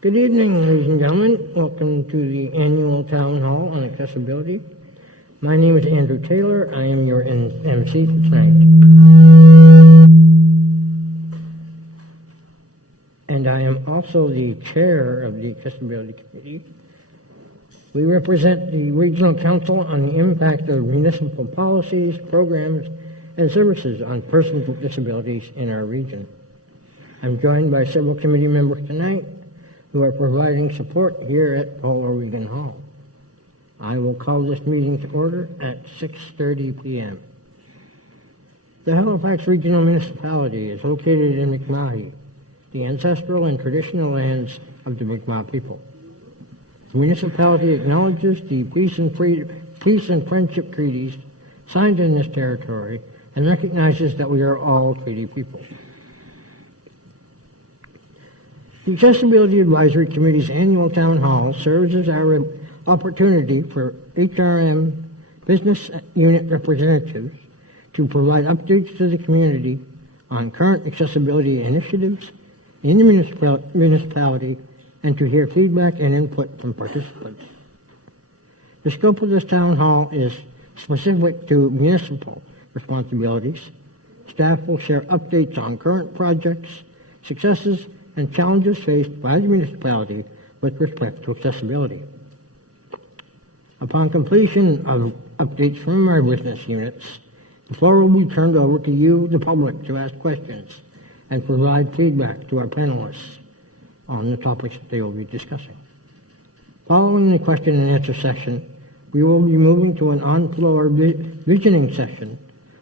Good evening, ladies and gentlemen. Welcome to the annual Town Hall on Accessibility. My name is Andrew Taylor. I am your MC for tonight. And I am also the chair of the Accessibility Committee. We represent the Regional Council on the impact of municipal policies, programs, and services on persons with disabilities in our region. I'm joined by several committee members tonight who are providing support here at Polo Regan Hall. I will call this meeting to order at 6:30 p.m. The Halifax Regional Municipality is located in Mi'kmahi, the ancestral and traditional lands of the Mi'kmaq people. The municipality acknowledges the peace and friendship treaties signed in this territory and recognizes that we are all treaty people. The Accessibility Advisory Committee's annual town hall serves as our opportunity for HRM business unit representatives to provide updates to the community on current accessibility initiatives in the municipality and to hear feedback and input from participants. The scope of this town hall is specific to municipal responsibilities. Staff will share updates on current projects, successes, and challenges faced by the municipality with respect to accessibility. Upon completion of updates from our business units, the floor will be turned over to you, the public, to ask questions and provide feedback to our panelists on the topics that they will be discussing. Following the question and answer session, we will be moving to an on-floor visioning session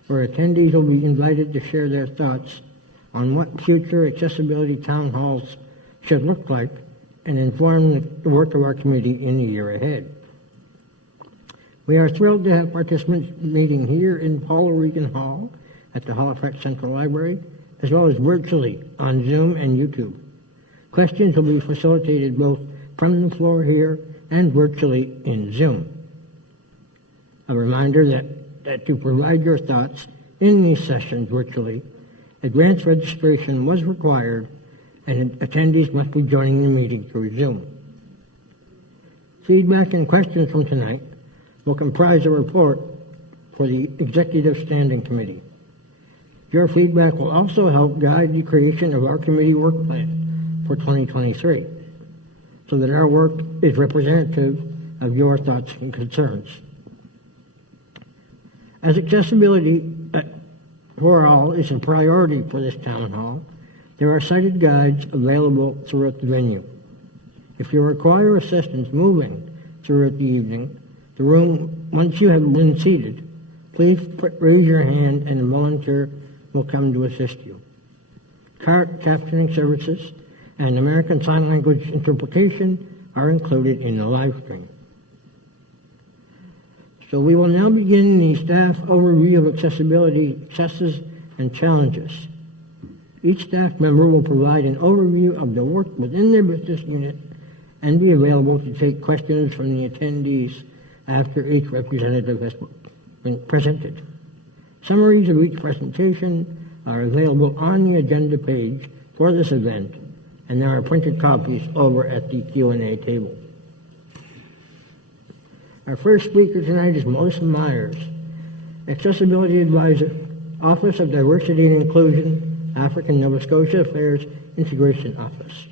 where attendees will be invited to share their thoughts on what future accessibility town halls should look like and inform the work of our committee in the year ahead. We are thrilled to have participants meeting here in Polo Regan Hall at the Halifax Central Library, as well as virtually on Zoom and YouTube. Questions will be facilitated both from the floor here and virtually in Zoom. A reminder that to provide your thoughts in these sessions virtually, advance registration was required and attendees must be joining the meeting through Zoom. Feedback and questions from tonight will comprise a report for the Executive Standing Committee. Your feedback will also help guide the creation of our committee work plan for 2023 so that our work is representative of your thoughts and concerns. As accessibility for all is a priority for this town hall, there are sighted guides available throughout the venue. If you require assistance moving throughout the evening, the room, once you have been seated, please raise your hand and a volunteer will come to assist you. Cart captioning services and American Sign Language interpretation are included in the live stream. So we will now begin the staff overview of accessibility successes and challenges. Each staff member will provide an overview of the work within their business unit and be available to take questions from the attendees after each representative has been presented. Summaries of each presentation are available on the agenda page for this event, and there are printed copies over at the Q&A table. Our first speaker tonight is Melissa Myers, Accessibility Advisor, Office of Diversity and Inclusion, African Nova Scotia Affairs Integration Office.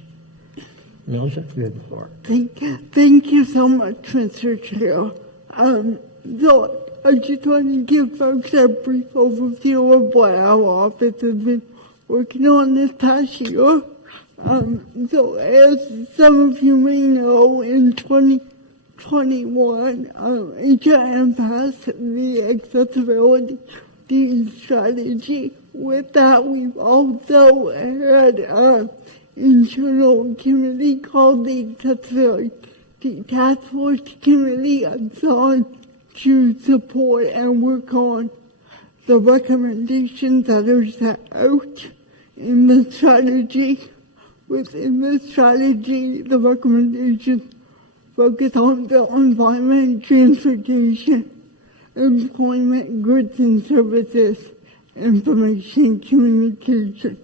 Melissa, you have the floor. Thank you so much, Mr. Chair. So I just want to give folks a brief overview of what our office has been working on this past year. So as some of you may know, in 2021, HRM passed the accessibility strategy. With that, we've also had an internal committee called the Accessibility Task Force Committee assigned to support and work on the recommendations that are set out in the strategy. Within the strategy, the recommendations focus on the environment, transportation, employment, goods and services, information, communication,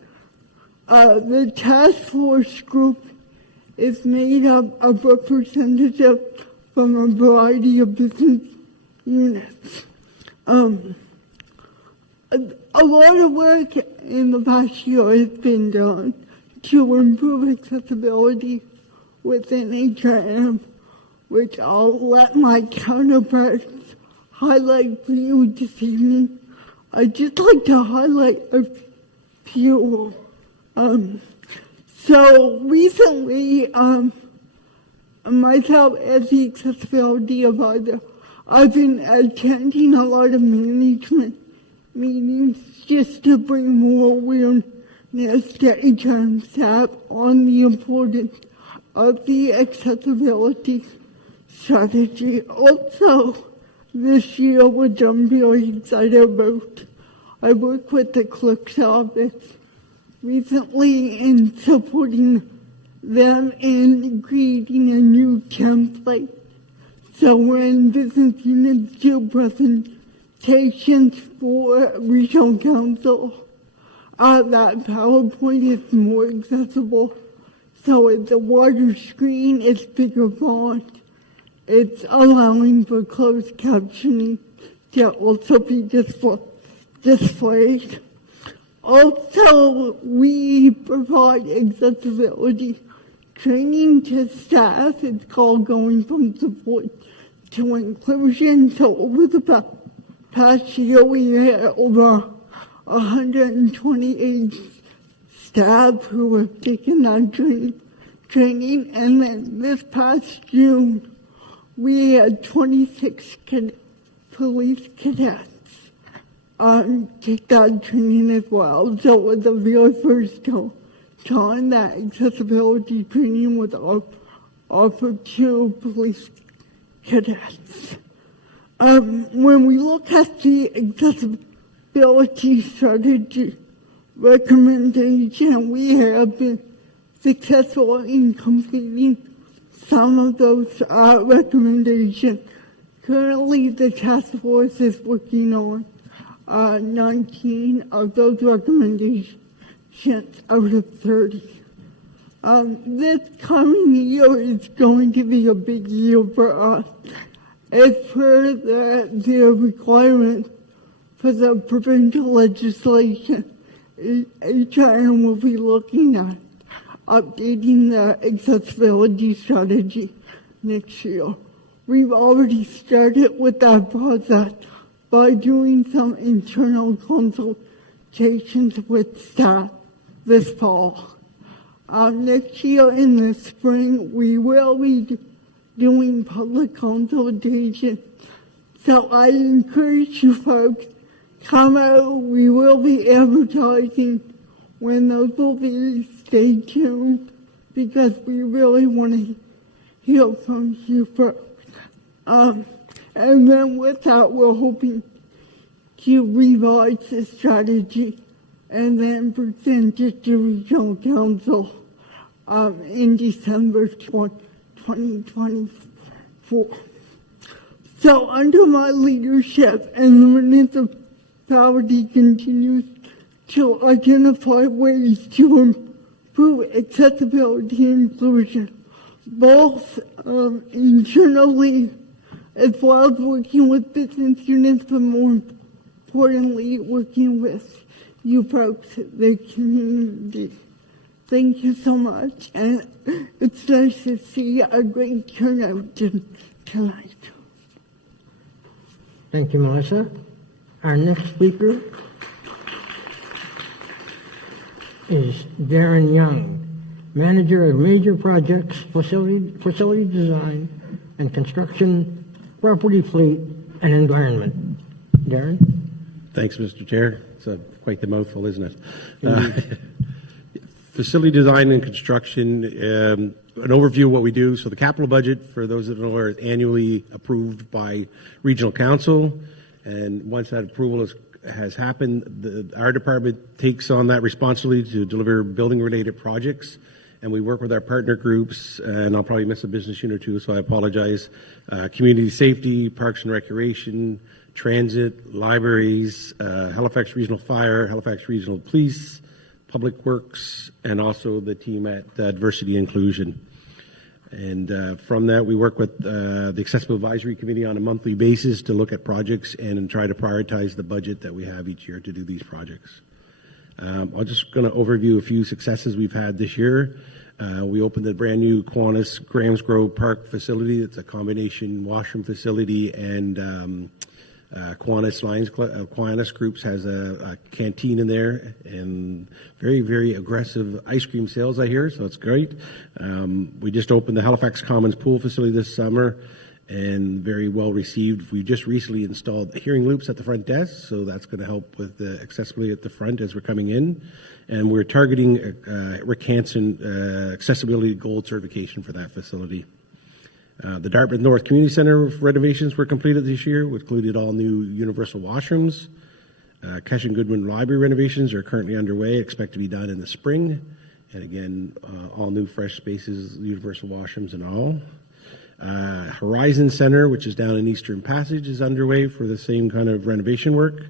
The task force group is made up of representatives from a variety of business units. A lot of work in the past year has been done to improve accessibility within HRM, which I'll let my counterparts highlight for you this evening. I'd just like to highlight a few. So recently, myself as the accessibility advisor, I've been attending a lot of management meetings just to bring more awareness to HRM staff on the importance of the accessibility strategy. Also, this year, which I'm really excited about, I work with the clerk's office recently in supporting them in creating a new template. So when business units do presentations for regional council, that PowerPoint is more accessible. So it's a wider screen, it's bigger font, it's allowing for closed captioning to also be displayed. Also, we provide accessibility training to staff. It's called Going from Support to Inclusion. So over the past year, we had over 128 staff who have taken that training. And then this past June, we had 26 police cadets take that training as well. So it was the very first time that accessibility training was offered to police cadets. When we look at the accessibility strategy recommendation, we have been successful in completing some of those recommendations. Currently, the task force is working on 19 of those recommendations out of 30. This coming year is going to be a big year for us. As per the requirement for the provincial legislation, HRM will be looking at updating the accessibility strategy next year. We've already started with that process by doing some internal consultations with staff this fall. Next year in the spring, we will be doing public consultation. So I encourage you folks, come out. We will be advertising when those will be. Stay tuned, because we really want to hear from you folks. And then with that, we're hoping to revise the strategy and then present it to Regional Council in December 2024. So under my leadership, and the municipality continues to identify ways to improve accessibility and inclusion, both internally as well as working with business units, but more importantly, working with you folks, the community. Thank you so much, and it's nice to see a great turnout tonight. Thank you, Melissa. Our next speaker is Darren Young, Manager of Major Projects, Facility Design and Construction, Property Fleet, and Environment. Darren? Thanks, Mr. Chair. It's quite the mouthful, isn't it? Facility design and construction, an overview of what we do. So the capital budget, for those that don't know, is annually approved by Regional Council. And once that approval has happened, our department takes on that responsibility to deliver building-related projects. And we work with our partner groups, and I'll probably miss a business unit or two, so I apologize. Community safety, parks and recreation, transit, libraries, Halifax Regional Fire, Halifax Regional Police, Public Works, and also the team at Diversity Inclusion. And from that, we work with the Accessible Advisory Committee on a monthly basis to look at projects and try to prioritize the budget that we have each year to do these projects. I'm just going to overview a few successes we've had this year. We opened a brand new Kiwanis Grahams Grove Park facility. It's a combination washroom facility, and Kiwanis Groups has a canteen in there, and very, very aggressive ice cream sales, I hear, so it's great. We just opened the Halifax Commons pool facility this summer, and very well received. We just recently installed hearing loops at the front desk, so that's going to help with the accessibility at the front as we're coming in. And we're targeting Rick Hansen accessibility gold certification for that facility. The Dartmouth North Community Center renovations were completed this year, which included all new universal washrooms. Kesh and Goodwin Library renovations are currently underway, expect to be done in the spring. And again, all new fresh spaces, universal washrooms and all. Horizon Center, which is down in Eastern Passage, is underway for the same kind of renovation work.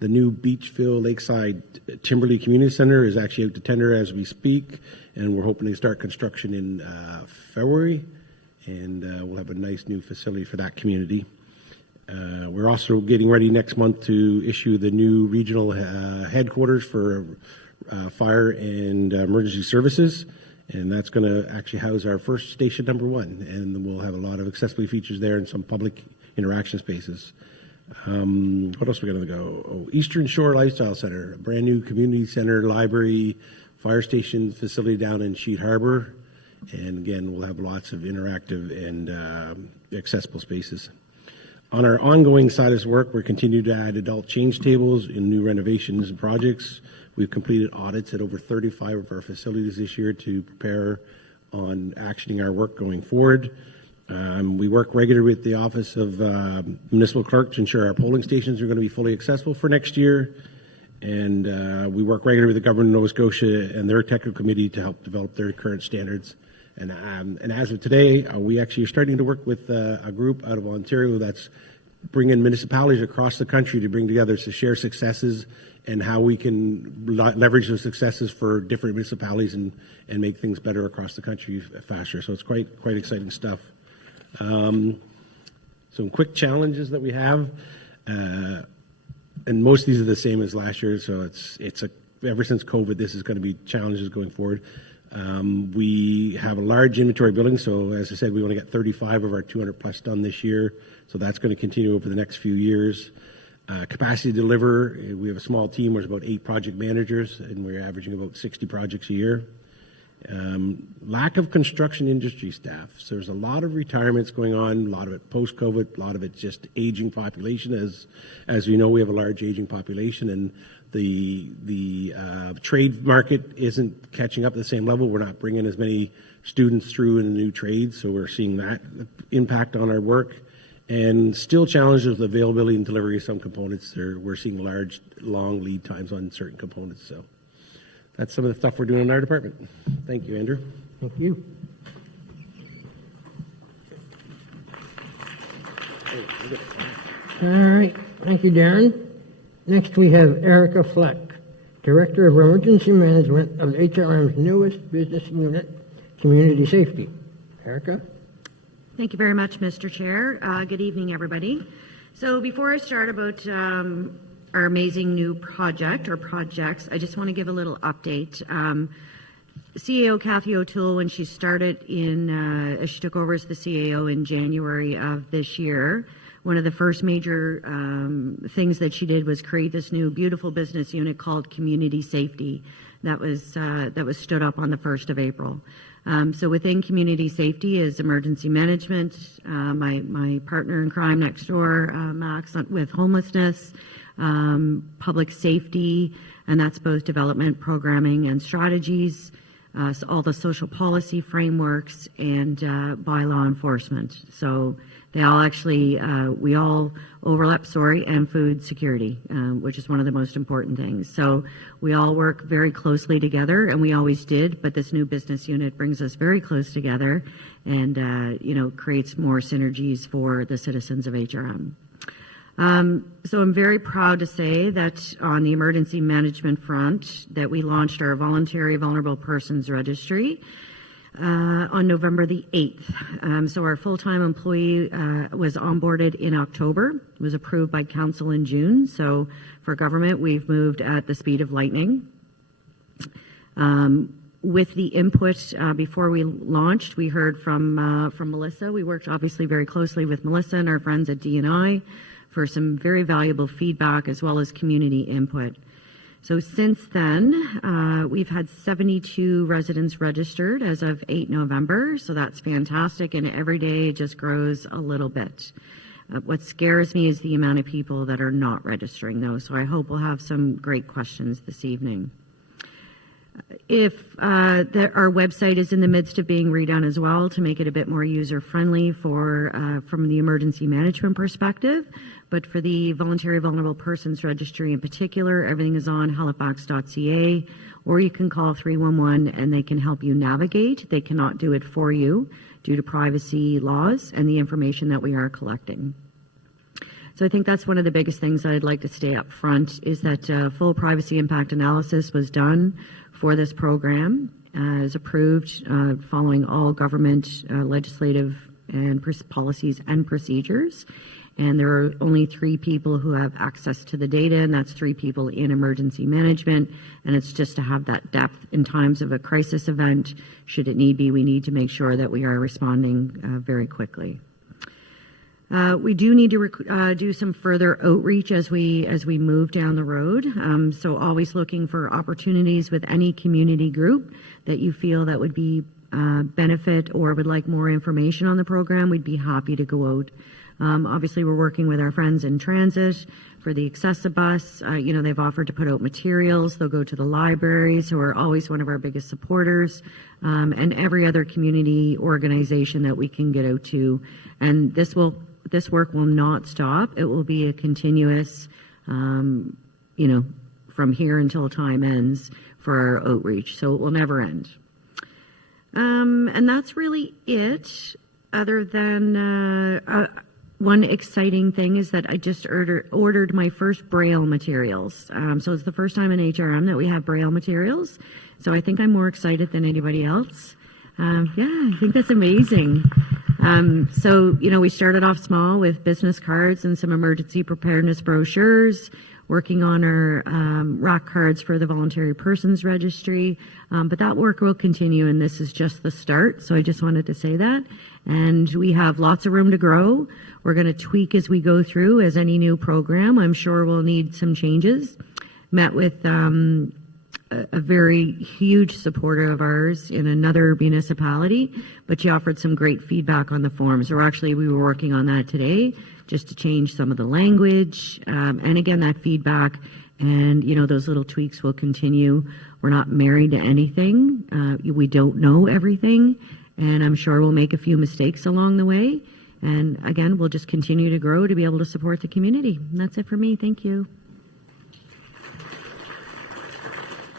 The new Beachville Lakeside Timberley Community Center is actually out to tender as we speak, and we're hoping to start construction in February, and we'll have a nice new facility for that community. We're also getting ready next month to issue the new regional headquarters for fire and emergency services. And that's going to actually house our first station number 1, and we'll have a lot of accessibility features there and some public interaction spaces. What else we got to go? Oh, Eastern Shore Lifestyle Center, a brand new community center, library, fire station facility down in Sheet Harbor, and again, we'll have lots of interactive and accessible spaces. On our ongoing side of this work, we're continuing to add adult change tables in new renovations and projects. We've completed audits at over 35 of our facilities this year to prepare on actioning our work going forward. We work regularly with the Office of Municipal Clerk to ensure our polling stations are going to be fully accessible for next year. And we work regularly with the Government of Nova Scotia and their technical committee to help develop their current standards. And as of today, we actually are starting to work with a group out of Ontario that's bringing municipalities across the country to bring together to share successes and how we can leverage those successes for different municipalities and make things better across the country faster. So it's quite exciting stuff. Some quick challenges that we have, and most of these are the same as last year. So ever since COVID, this is going to be challenges going forward. We have a large inventory building, so as I said, we only got 35 of our 200 plus done this year. So that's going to continue over the next few years. Capacity to deliver, we have a small team. There's about 8 project managers, and we're averaging about 60 projects a year. Lack of construction industry staff. So there's a lot of retirements going on, a lot of it post-COVID, a lot of it just aging population. As we know, we have a large aging population, and the trade market isn't catching up at the same level. We're not bringing as many students through in the new trades, so we're seeing that impact on our work. And still challenges with availability and delivery of some components. We're seeing long lead times on certain components. So that's some of the stuff we're doing in our department. Thank you, Andrew. Thank you. All right. Thank you, Darren. Next, we have Erica Fleck, Director of Emergency Management of HRM's newest business unit, Community Safety. Erica? Thank you very much, Mr. Chair. Good evening, everybody. So before I start about our amazing new project or projects, I just want to give a little update. CAO Kathy O'Toole, when she started as she took over as the CAO in January of this year, one of the first major things that she did was create this new beautiful business unit called Community Safety that was stood up on the 1st of April. So within Community Safety is emergency management, my partner in crime next door, Max, with Homelessness, public safety, and that's both development, programming, and strategies, so all the social policy frameworks, and bylaw enforcement. So they all actually, we all overlap, and food security, which is one of the most important things. So we all work very closely together, and we always did, but this new business unit brings us very close together and, creates more synergies for the citizens of HRM. So I'm very proud to say that on the emergency management front, that we launched our voluntary vulnerable persons registry on November the 8th. So our full-time employee was onboarded in October, was approved by council in June. So for government, we've moved at the speed of lightning. With the input before we launched, we heard from Melissa. We worked obviously very closely with Melissa and our friends at D&I for some very valuable feedback as well as community input. So since then, we've had 72 residents registered as of 8 November. So that's fantastic, and every day it just grows a little bit. What scares me is the amount of people that are not registering, though. So I hope we'll have some great questions this evening. If our website is in the midst of being redone as well to make it a bit more user-friendly from the emergency management perspective. But for the Voluntary Vulnerable Persons Registry in particular, everything is on halifax.ca, or you can call 311 and they can help you navigate. They cannot do it for you due to privacy laws and the information that we are collecting. So I think that's one of the biggest things that I'd like to stay up front is that full privacy impact analysis was done for this program, is approved following all government legislative and policies and procedures. And there are only 3 people who have access to the data, and that's 3 people in emergency management. And it's just to have that depth in times of a crisis event. Should it need be, we need to make sure that we are responding very quickly. We do need to do some further outreach as we move down the road. So always looking for opportunities with any community group that you feel that would be benefit or would like more information on the program. We'd be happy to go out. Obviously, we're working with our friends in Transit for the Accessibus. They've offered to put out materials. They'll go to the libraries, who are always one of our biggest supporters, and every other community organization that we can get out to. And this work will not stop. It will be a continuous, from here until time ends for our outreach. So it will never end. And that's really it, other than one exciting thing is that I just ordered my first Braille materials. So it's the first time in HRM that we have Braille materials. So I think I'm more excited than anybody else. I think that's amazing. We started off small with business cards and some emergency preparedness brochures, working on our rock cards for the Voluntary Persons Registry. But that work will continue, and this is just the start. So I just wanted to say that. And we have lots of room to grow. We're going to tweak as we go through, as any new program. I'm sure we'll need some changes. Met with a very huge supporter of ours in another municipality, but she offered some great feedback on the forms. We were working on that today, just to change some of the language. And again, that feedback and, those little tweaks will continue. We're not married to anything. We don't know everything. And I'm sure we'll make a few mistakes along the way. And again, we'll just continue to grow to be able to support the community. And that's it for me. Thank you.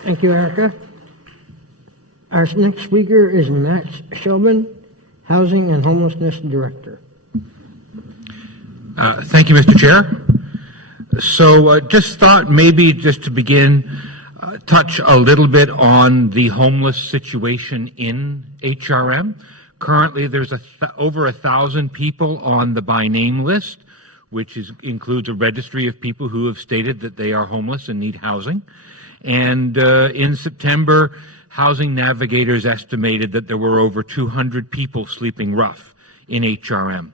Thank you, Erica. Our next speaker is Matt Shelburne, Housing and Homelessness Director. Thank you, Mr. Chair. So just thought maybe just to begin, touch a little bit on the homeless situation in HRM. Currently, there's over 1,000 people on the by name list, which includes a registry of people who have stated that they are homeless and need housing. And in September, Housing Navigators estimated that there were over 200 people sleeping rough in HRM.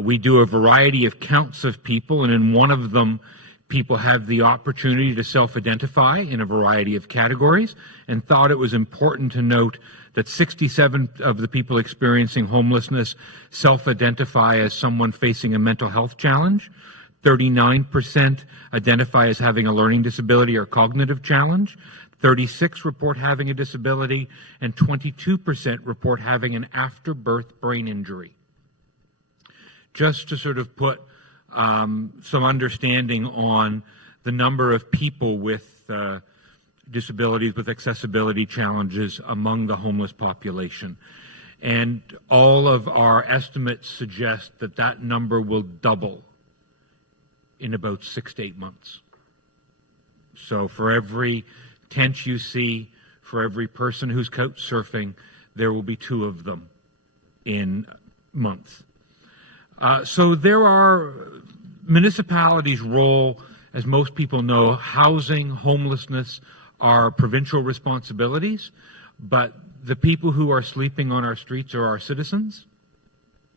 We do a variety of counts of people, and in one of them, people have the opportunity to self-identify in a variety of categories, and thought it was important to note that 67 of the people experiencing homelessness self-identify as someone facing a mental health challenge. 39% identify as having a learning disability or cognitive challenge. 36 report having a disability, and 22% report having an after-birth brain injury. Just to sort of put some understanding on the number of people with disabilities, with accessibility challenges among the homeless population. And all of our estimates suggest that that number will double in about 6 to 8 months. So for every tent you see, for every person who's couch surfing, there will be 2 of them in months. So there are municipalities' role, as most people know, housing, homelessness are provincial responsibilities, but the people who are sleeping on our streets are our citizens,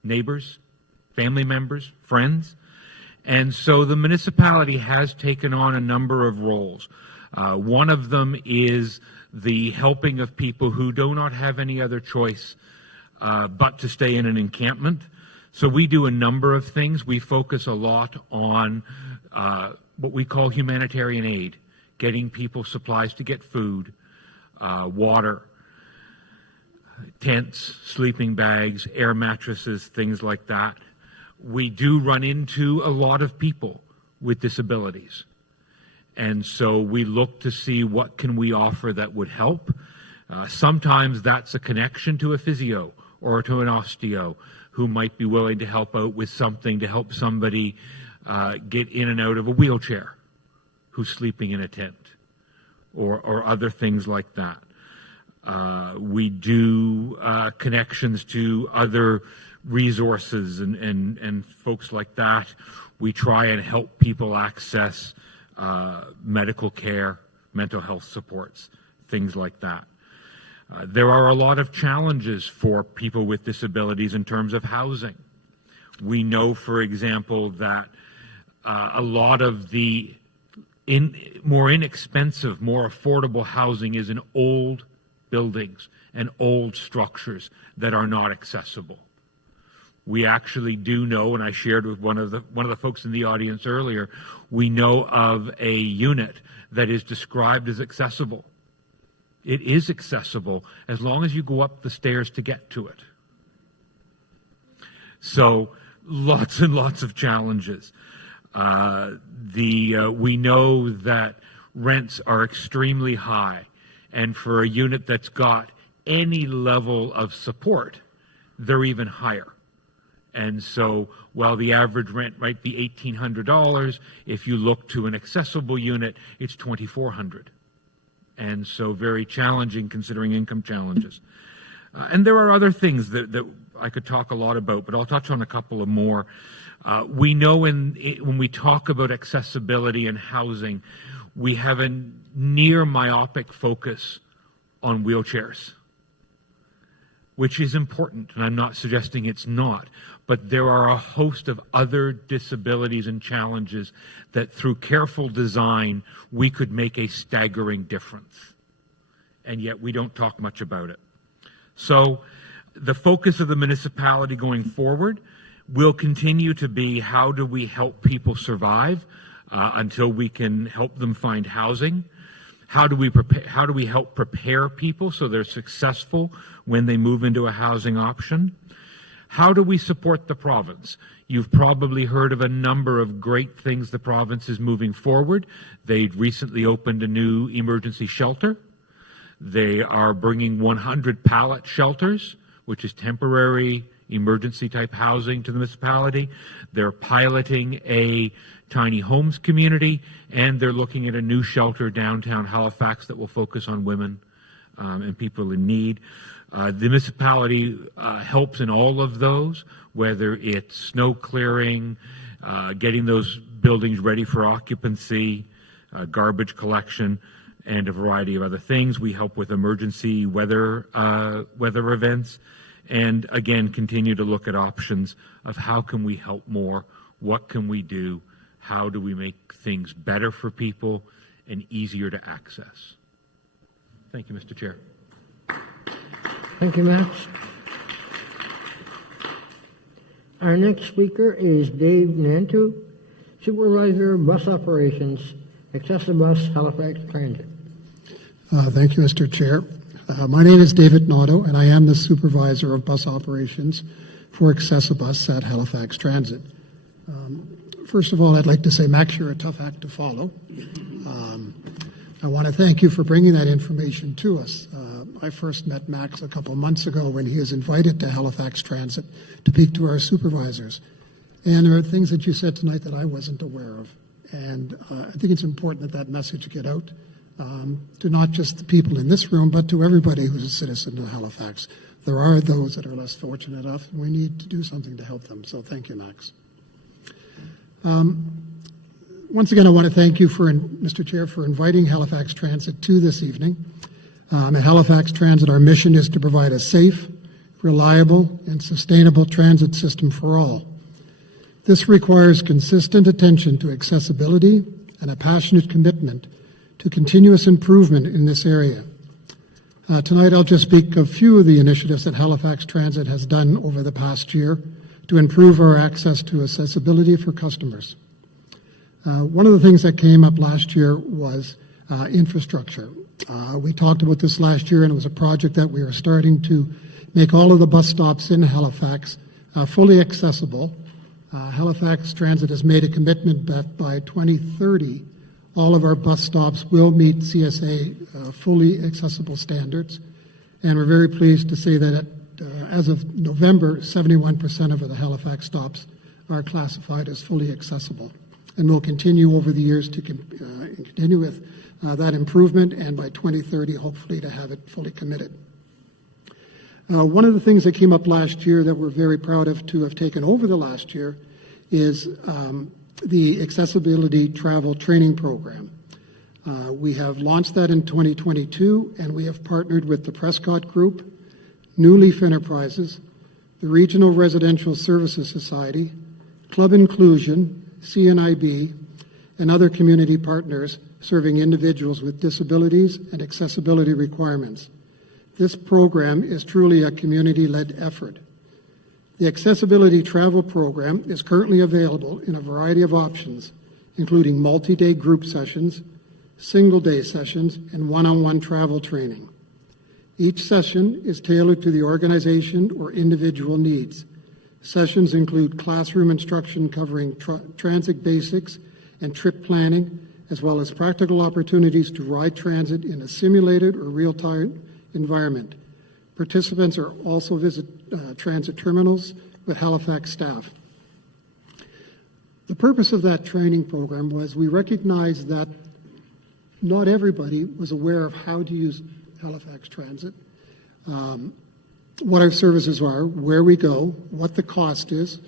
neighbors, family members, friends. And so the municipality has taken on a number of roles. One of them is the helping of people who do not have any other choice but to stay in an encampment. So we do a number of things. We focus a lot on what we call humanitarian aid, getting people supplies to get food, water, tents, sleeping bags, air mattresses, things like that. We do run into a lot of people with disabilities. And so we look to see what can we offer that would help. Sometimes that's a connection to a physio or to an osteo who might be willing to help out with something to help somebody get in and out of a wheelchair who's sleeping in a tent or other things like that. We do connections to other resources and folks like that. We try and help people access medical care, mental health supports, things like that. There are a lot of challenges for people with disabilities in terms of housing. We know, for example, that a lot of the more inexpensive, more affordable housing is in old buildings and old structures that are not accessible. We actually do know, and I shared with one of the folks in the audience earlier, we know of a unit that is described as accessible. It is accessible as long as you go up the stairs to get to it. So lots and lots of challenges. We know that rents are extremely high, and for a unit that's got any level of support, they're even higher. And so while the average rent might be $1,800, if you look to an accessible unit, it's $2,400. And so very challenging considering income challenges. And there are other things that I could talk a lot about, but I'll touch on a couple of more. We know when we talk about accessibility and housing, we have a near myopic focus on wheelchairs, which is important, and I'm not suggesting it's not, but there are a host of other disabilities and challenges that through careful design, we could make a staggering difference. And yet we don't talk much about it. So the focus of the municipality going forward will continue to be how do we help people survive until we can help them find housing? How do we help prepare people so they're successful when they move into a housing option? How do we support the province? You've probably heard of a number of great things the province is moving forward. They recently opened a new emergency shelter. They are bringing 100 pallet shelters, which is temporary emergency type housing to the municipality. They're piloting a tiny homes community, and they're looking at a new shelter downtown Halifax that will focus on women and people in need. The municipality helps in all of those, whether it's snow clearing, getting those buildings ready for occupancy, garbage collection, and a variety of other things. We help with emergency weather events, and again, continue to look at options of how can we help more, what can we do, how do we make things better for people and easier to access. Thank you, Mr. Chair. Thank you, Max. Our next speaker is Dave Nantu, Supervisor, Bus Operations, Accessibus, Halifax Transit. Thank you, Mr. Chair. My name is David Nato, and I am the Supervisor of Bus Operations for Accessibus at Halifax Transit. First of all, I'd like to say, Max, you're a tough act to follow. I want to thank you for bringing that information to us. I first met Max a couple months ago when he was invited to Halifax Transit to speak to our supervisors. And there are things that you said tonight that I wasn't aware of. And I think it's important that that message get out to not just the people in this room, but to everybody who's a citizen of Halifax. There are those that are less fortunate enough, and we need to do something to help them. So thank you, Max. Once again, I want to thank you, Mr. Chair, for inviting Halifax Transit to this evening. At Halifax Transit, our mission is to provide a safe, reliable, and sustainable transit system for all. This requires consistent attention to accessibility and a passionate commitment to continuous improvement in this area. Tonight, I'll just speak of a few of the initiatives that Halifax Transit has done over the past year to improve our access to accessibility for customers. One of the things that came up last year was infrastructure. We talked about this last year, and it was a project that we are starting to make all of the bus stops in Halifax fully accessible. Halifax Transit has made a commitment that by 2030, all of our bus stops will meet CSA fully accessible standards. And we're very pleased to say that as of November, 71% of the Halifax stops are classified as fully accessible. And we'll continue over the years to continue with that improvement, and by 2030, hopefully to have it fully committed. One of the things that came up last year that we're very proud of to have taken over the last year is the Accessibility Travel Training Program. We have launched that in 2022, and we have partnered with the Prescott Group, New Leaf Enterprises, the Regional Residential Services Society, Club Inclusion, CNIB, and other community partners serving individuals with disabilities and accessibility requirements. This program is truly a community-led effort. The Accessibility Travel Program is currently available in a variety of options, including multi-day group sessions, single-day sessions, and one-on-one travel training. Each session is tailored to the organization or individual needs. Sessions include classroom instruction covering transit basics and trip planning, as well as practical opportunities to ride transit in a simulated or real-time environment. Participants are also visit transit terminals with Halifax staff. The purpose of that training program was we recognized that not everybody was aware of how to use Halifax Transit, what our services are, where we go, what the cost is,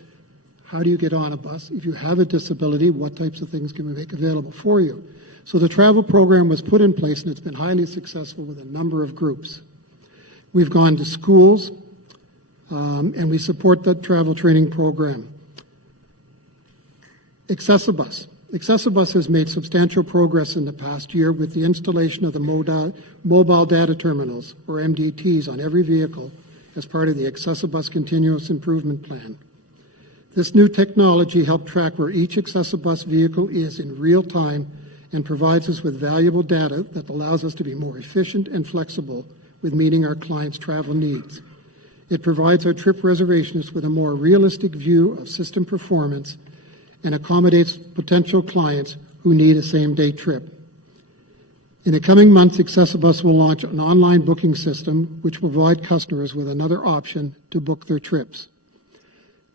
how do you get on a bus, if you have a disability, what types of things can we make available for you. So the travel program was put in place, and it's been highly successful with a number of groups. We've gone to schools, and we support that travel training program. Accessibus. Accessibus has made substantial progress in the past year with the installation of the mobile data terminals, or MDTs, on every vehicle as part of the Accessibus Continuous Improvement Plan. This new technology helped track where each Accessibus vehicle is in real time and provides us with valuable data that allows us to be more efficient and flexible with meeting our clients' travel needs. It provides our trip reservationists with a more realistic view of system performance and accommodates potential clients who need a same-day trip. In the coming months, Accessibus will launch an online booking system which will provide customers with another option to book their trips.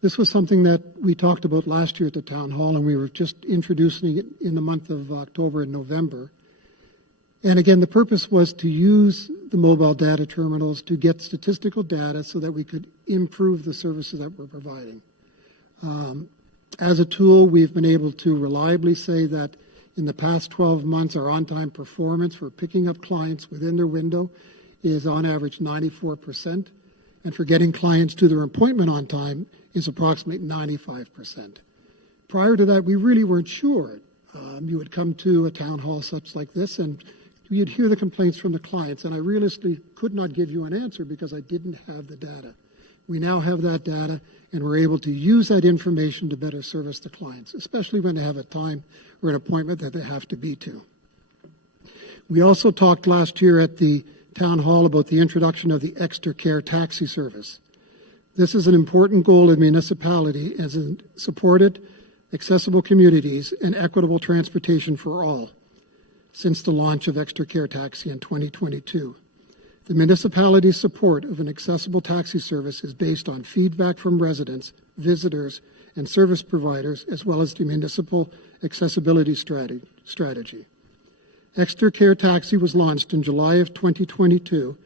This was something that we talked about last year at the Town Hall, and we were just introducing it in the month of October and November. And again, the purpose was to use the mobile data terminals to get statistical data so that we could improve the services that we're providing. As a tool, we've been able to reliably say that in the past 12 months, our on-time performance for picking up clients within their window is on average 94%, and for getting clients to their appointment on time is approximately 95%. Prior to that, we really weren't sure. You would come to a town hall such like this, and you'd hear the complaints from the clients, and I realistically could not give you an answer because I didn't have the data. We now have that data, and we're able to use that information to better service the clients, especially when they have a time or an appointment that they have to be to. We also talked last year at the Town Hall about the introduction of the Extra Care taxi service. This is an important goal of the municipality as it supported accessible communities and equitable transportation for all since the launch of Extra Care Taxi in 2022. The municipality's support of an accessible taxi service is based on feedback from residents, visitors, and service providers, as well as the municipal accessibility strategy. Extra Care Taxi was launched in July of 2022,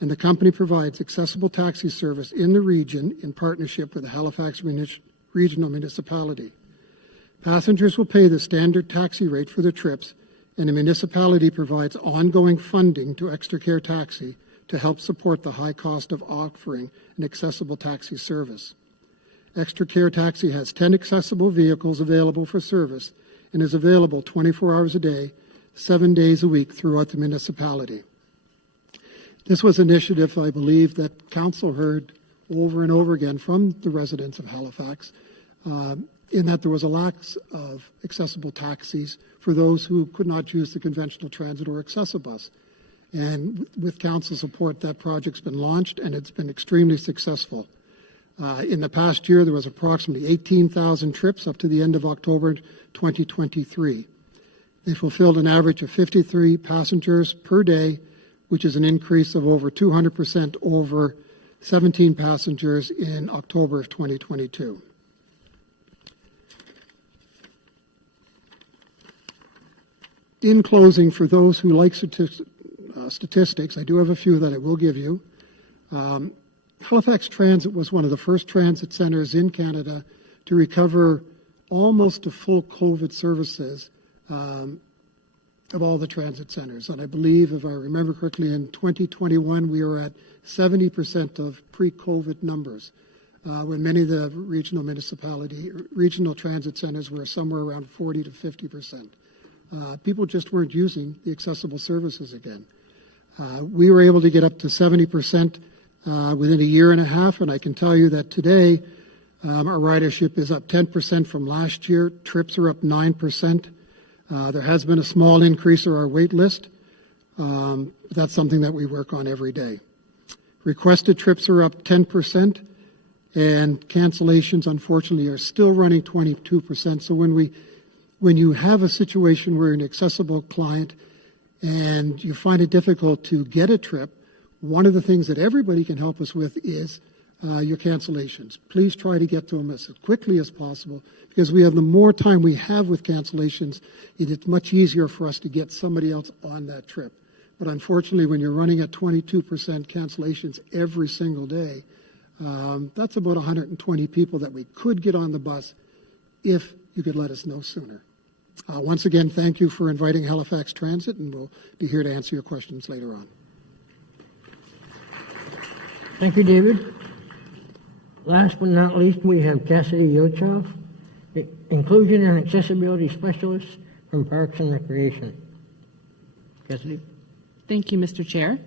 and the company provides accessible taxi service in the region in partnership with the Halifax Regional Municipality. Passengers will pay the standard taxi rate for their trips, and the municipality provides ongoing funding to Extra Care Taxi to help support the high cost of offering an accessible taxi service. Extra Care Taxi has 10 accessible vehicles available for service and is available 24 hours a day, 7 days a week throughout the municipality. This was an initiative, I believe, that Council heard over and over again from the residents of Halifax, in that there was a lack of accessible taxis for those who could not use the conventional transit or Accessibus. And with Council support, that project's been launched and it's been extremely successful. In the past year, there was approximately 18,000 trips up to the end of October 2023. They fulfilled an average of 53 passengers per day, which is an increase of over 200% over 17 passengers in October of 2022. In closing, for those who like statistics, I do have a few that I will give you. Halifax Transit was one of the first transit centres in Canada to recover almost to full COVID services of all the transit centres. And I believe, if I remember correctly, in 2021, we were at 70% of pre-COVID numbers, when many of the regional transit centres were somewhere around 40 to 50%. People just weren't using the accessible services again. We were able to get up to 70% within a year and a half, and I can tell you that today our ridership is up 10% from last year. Trips are up 9%. There has been a small increase in our wait list. That's something that we work on every day. Requested trips are up 10%, and cancellations, unfortunately, are still running 22%. So when you have a situation where you're an accessible client and you find it difficult to get a trip, one of the things that everybody can help us with is your cancellations. Please try to get to them as quickly as possible, because the more time we have with cancellations, it's much easier for us to get somebody else on that trip. But unfortunately, when you're running at 22% cancellations every single day, that's about 120 people that we could get on the bus if you could let us know sooner. Once again, thank you for inviting Halifax Transit, and we'll be here to answer your questions later on. Thank you, David. Last but not least, we have Cassidy Yochoff, the Inclusion and Accessibility Specialist from Parks and Recreation. Cassidy. Thank you, Mr. Chair.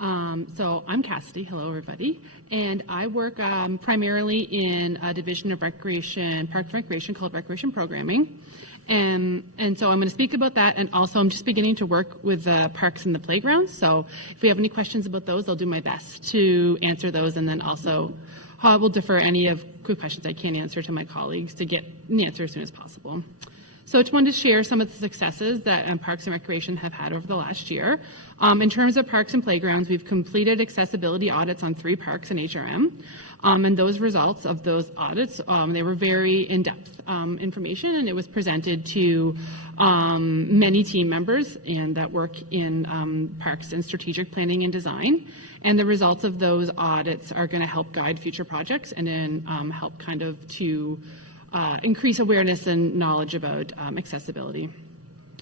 So I'm Cassidy. Hello, everybody. And I work primarily in a division of recreation, Parks and Recreation, called Recreation Programming. And so I'm going to speak about that, and also I'm just beginning to work with the parks and the playgrounds. So if we have any questions about those, I'll do my best to answer those, and then also I will defer any of quick questions I can answer to my colleagues to get an answer as soon as possible. So I just wanted to share some of the successes that Parks and Recreation have had over the last year. In terms of parks and playgrounds, we've completed accessibility audits on 3 parks in HRM. And those results of those audits, they were very in-depth information, and it was presented to many team members and that work in parks and strategic planning and design. And the results of those audits are going to help guide future projects and then help kind of to increase awareness and knowledge about accessibility.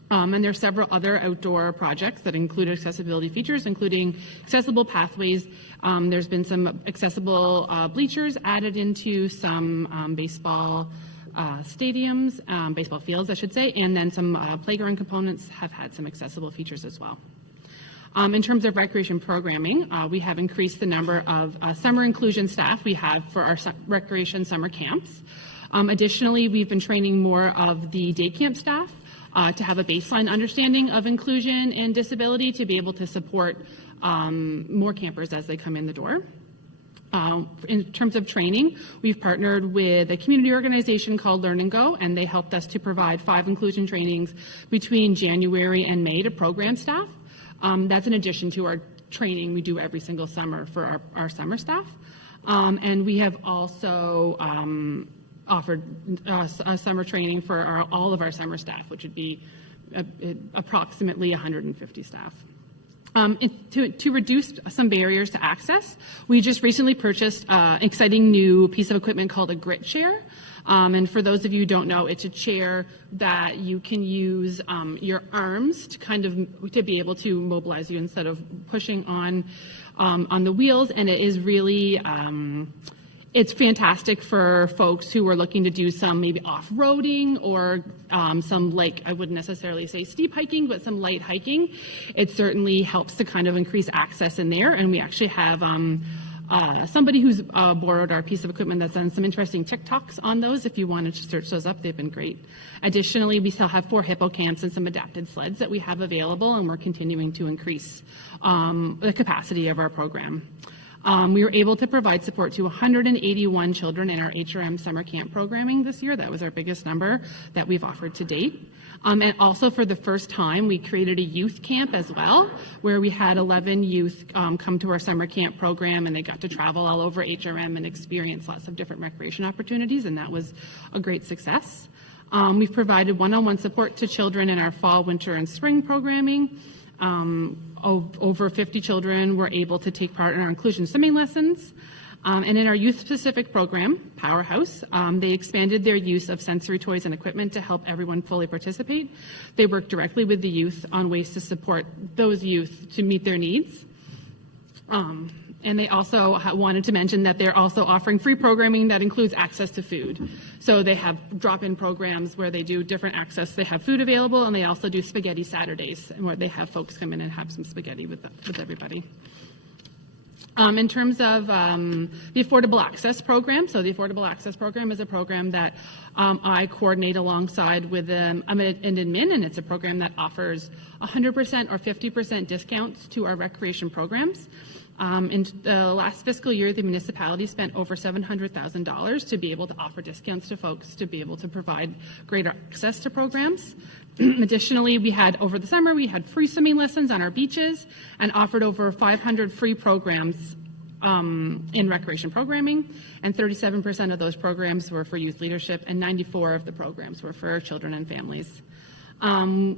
And there are several other outdoor projects that include accessibility features, including accessible pathways. There's been some accessible bleachers added into some baseball stadiums, baseball fields, I should say, and then some playground components have had some accessible features as well. In terms of recreation programming, we have increased the number of summer inclusion staff we have for our recreation summer camps. Additionally, we've been training more of the day camp staff to have a baseline understanding of inclusion and disability to be able to support more campers as they come in the door. In terms of training, we've partnered with a community organization called Learn and Go, and they helped us to provide 5 inclusion trainings between January and May to program staff. That's in addition to our training we do every single summer for our summer staff. And we have also offered summer training for all of our summer staff, which would be approximately 150 staff. To reduce some barriers to access, we just recently purchased an exciting new piece of equipment called a grit chair. And for those of you who don't know, it's a chair that you can use your arms to be able to mobilize you instead of pushing on the wheels. And it is really it's fantastic for folks who are looking to do some maybe off-roading or some, like, I wouldn't necessarily say steep hiking, but some light hiking. It certainly helps to kind of increase access in there. And we actually have somebody who's borrowed our piece of equipment that's done some interesting TikToks on those. If you wanted to search those up, they've been great. Additionally, we still have 4 hippocamps and some adapted sleds that we have available, and we're continuing to increase the capacity of our program. We were able to provide support to 181 children in our HRM summer camp programming this year. That was our biggest number that we've offered to date. And also for the first time, we created a youth camp as well, where we had 11 youth come to our summer camp program, and they got to travel all over HRM and experience lots of different recreation opportunities, and that was a great success. We've provided one-on-one support to children in our fall, winter, and spring programming. Over 50 children were able to take part in our inclusion swimming lessons. And in our youth-specific program, Powerhouse, they expanded their use of sensory toys and equipment to help everyone fully participate. They work directly with the youth on ways to support those youth to meet their needs. And they also wanted to mention that they're also offering free programming that includes access to food. So they have drop-in programs where they do different access. They have food available, and they also do spaghetti Saturdays, where they have folks come in and have some spaghetti with everybody. In terms of the Affordable Access Program, so the Affordable Access Program is a program that I coordinate alongside with an admin, and it's a program that offers 100% or 50% discounts to our recreation programs. In the last fiscal year, the municipality spent over $700,000 to be able to offer discounts to folks to be able to provide greater access to programs. Additionally, over the summer, we had free swimming lessons on our beaches and offered over 500 free programs in recreation programming, and 37% of those programs were for youth leadership, and 94 of the programs were for children and families.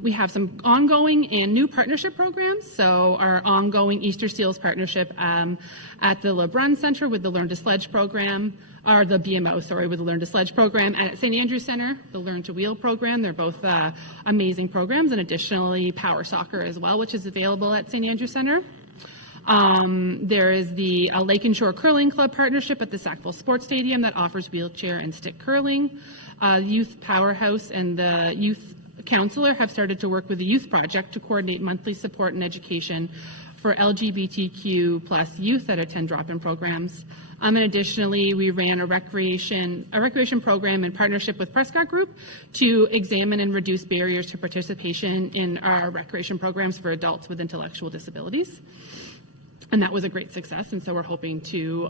We have some ongoing and new partnership programs. So our ongoing Easter Seals partnership at the LeBrun Center with the Learn to Sledge program, or the BMO, sorry, with the Learn to Sledge program, and at St. Andrews Center, the Learn to Wheel program. They're both amazing programs, and additionally Power Soccer as well, which is available at St. Andrews Center. There is the Lake and Shore Curling Club partnership at the Sackville Sports Stadium that offers wheelchair and stick curling. Youth Powerhouse and the Youth Counselor have started to work with the Youth Project to coordinate monthly support and education for LGBTQ plus youth that attend drop-in programs. And additionally, we ran a recreation program in partnership with Prescott Group to examine and reduce barriers to participation in our recreation programs for adults with intellectual disabilities. And that was a great success, and so we're hoping to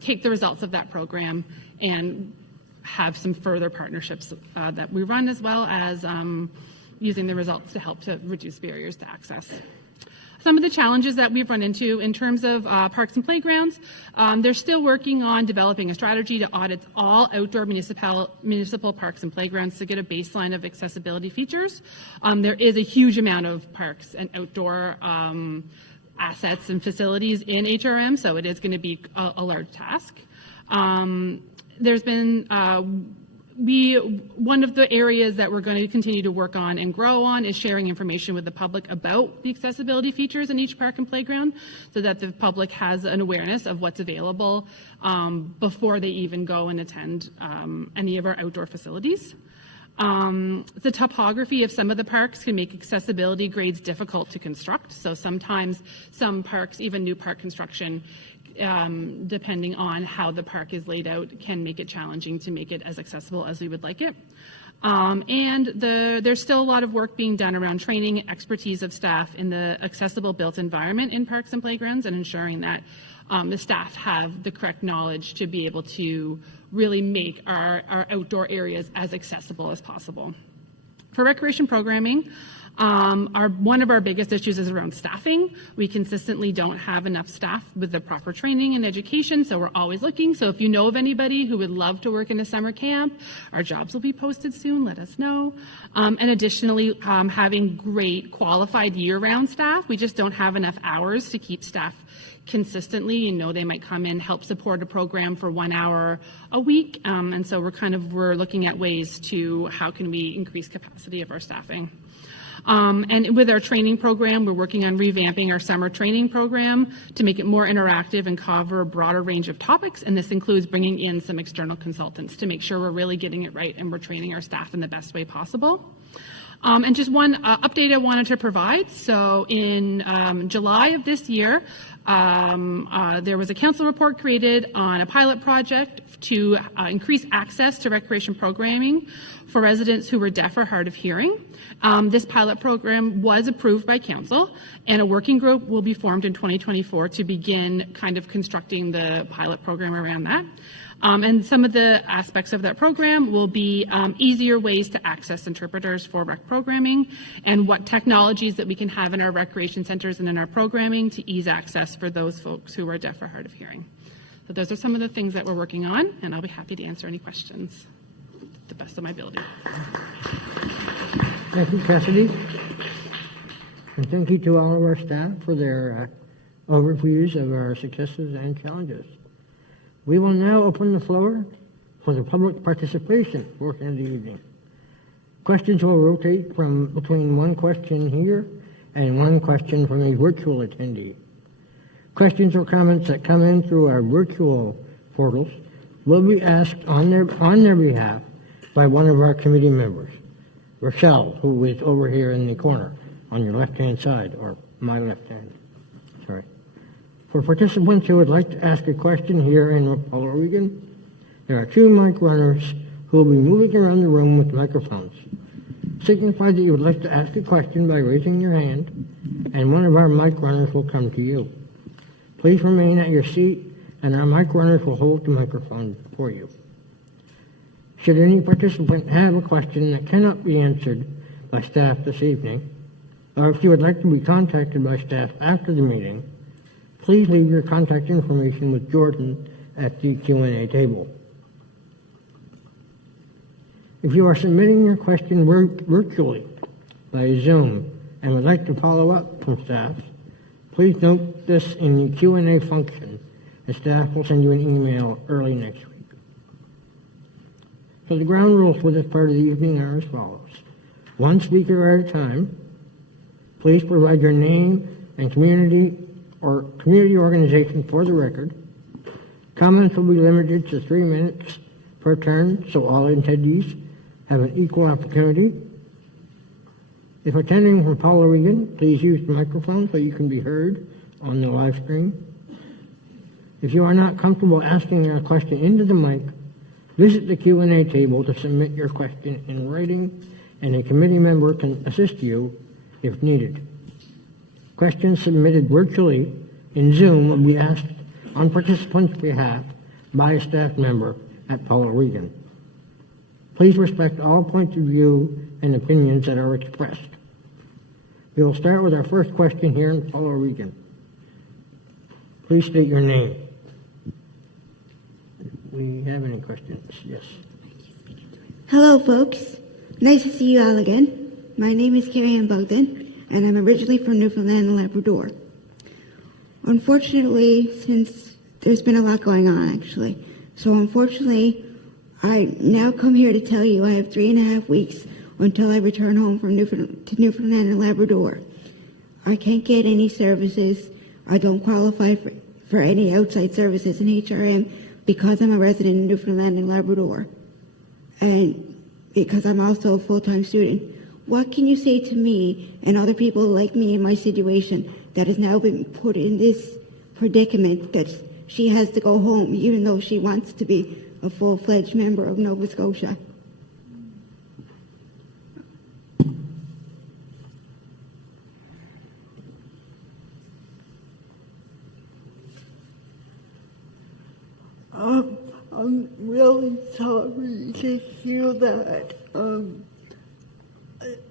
take the results of that program and have some further partnerships that we run, as well as using the results to help to reduce barriers to access. Some of the challenges that we've run into in terms of parks and playgrounds, they're still working on developing a strategy to audit all outdoor municipal parks and playgrounds to get a baseline of accessibility features. There is a huge amount of parks and outdoor assets and facilities in HRM, so it is going to be a large task. There's been one of the areas that we're going to continue to work on and grow on is sharing information with the public about the accessibility features in each park and playground, so that the public has an awareness of what's available before they even go and attend any of our outdoor facilities. The topography of some of the parks can make accessibility grades difficult to construct. So sometimes some parks, even new park construction, depending on how the park is laid out, can make it challenging to make it as accessible as we would like it. There's still a lot of work being done around training and expertise of staff in the accessible built environment in parks and playgrounds, and ensuring that the staff have the correct knowledge to be able to really make our outdoor areas as accessible as possible. For recreation programming, one of our biggest issues is around staffing. We consistently don't have enough staff with the proper training and education, so we're always looking. So if you know of anybody who would love to work in a summer camp, our jobs will be posted soon, let us know. And additionally, having great qualified year-round staff. We just don't have enough hours to keep staff consistently. You know, they might come in, help support a program for 1 hour a week. And so we're looking at ways to how can we increase capacity of our staffing. And with our training program, we're working on revamping our summer training program to make it more interactive and cover a broader range of topics. And this includes bringing in some external consultants to make sure we're really getting it right and we're training our staff in the best way possible. And just one update I wanted to provide. So in July of this year, there was a council report created on a pilot project to increase access to recreation programming for residents who were deaf or hard of hearing. This pilot program was approved by council, and a working group will be formed in 2024 to begin kind of constructing the pilot program around that. And some of the aspects of that program will be easier ways to access interpreters for rec programming and what technologies that we can have in our recreation centers and in our programming to ease access for those folks who are deaf or hard of hearing. So those are some of the things that we're working on, and I'll be happy to answer any questions to the best of my ability. Thank you, Cassidy. And thank you to all of our staff for their overviews of our successes and challenges. We will now open the floor for the public participation portion of the evening. Questions will rotate from between one question here and one question from a virtual attendee. Questions or comments that come in through our virtual portals will be asked on their behalf by one of our committee members. Rochelle, who is over here in the corner on your left-hand side, or my left hand, sorry. For participants who would like to ask a question here in Oregon, there are 2 mic runners who will be moving around the room with microphones. Signify that you would like to ask a question by raising your hand, and one of our mic runners will come to you. Please remain at your seat, and our mic runners will hold the microphone for you. Should any participant have a question that cannot be answered by staff this evening, or if you would like to be contacted by staff after the meeting, please leave your contact information with Jordan at the Q&A table. If you are submitting your question virtually by Zoom and would like to follow up from staff, please note this in the Q&A function, and staff will send you an email early next week. So the ground rules for this part of the evening are as follows. One speaker at a time. Please provide your name and community organization for the record. Comments will be limited to 3 minutes per turn, so all attendees have an equal opportunity. If attending from Paul Oregon, please use the microphone so you can be heard on the live stream. If you are not comfortable asking a question into the mic, visit the Q&A table to submit your question in writing, and a committee member can assist you if needed. Questions submitted virtually in Zoom will be asked on participants' behalf by a staff member at Paul Oregon. Please respect all points of view and opinions that are expressed. We will start with our first question here in Paul Oregon. Please state your name. We have any questions? Yes. Hello, folks. Nice to see you all again. My name is Carrie Ann Bogdan, and I'm originally from Newfoundland and Labrador. Unfortunately, since there's been a lot going on, actually, so unfortunately, I now come here to tell you I have 3.5 weeks until I return home from Newfoundland and Labrador. I can't get any services. I don't qualify for any outside services in HRM because I'm a resident in Newfoundland and Labrador, and because I'm also a full-time student. What can you say to me and other people like me in my situation that has now been put in this predicament that she has to go home even though she wants to be a full-fledged member of Nova Scotia? I'm really sorry to hear that.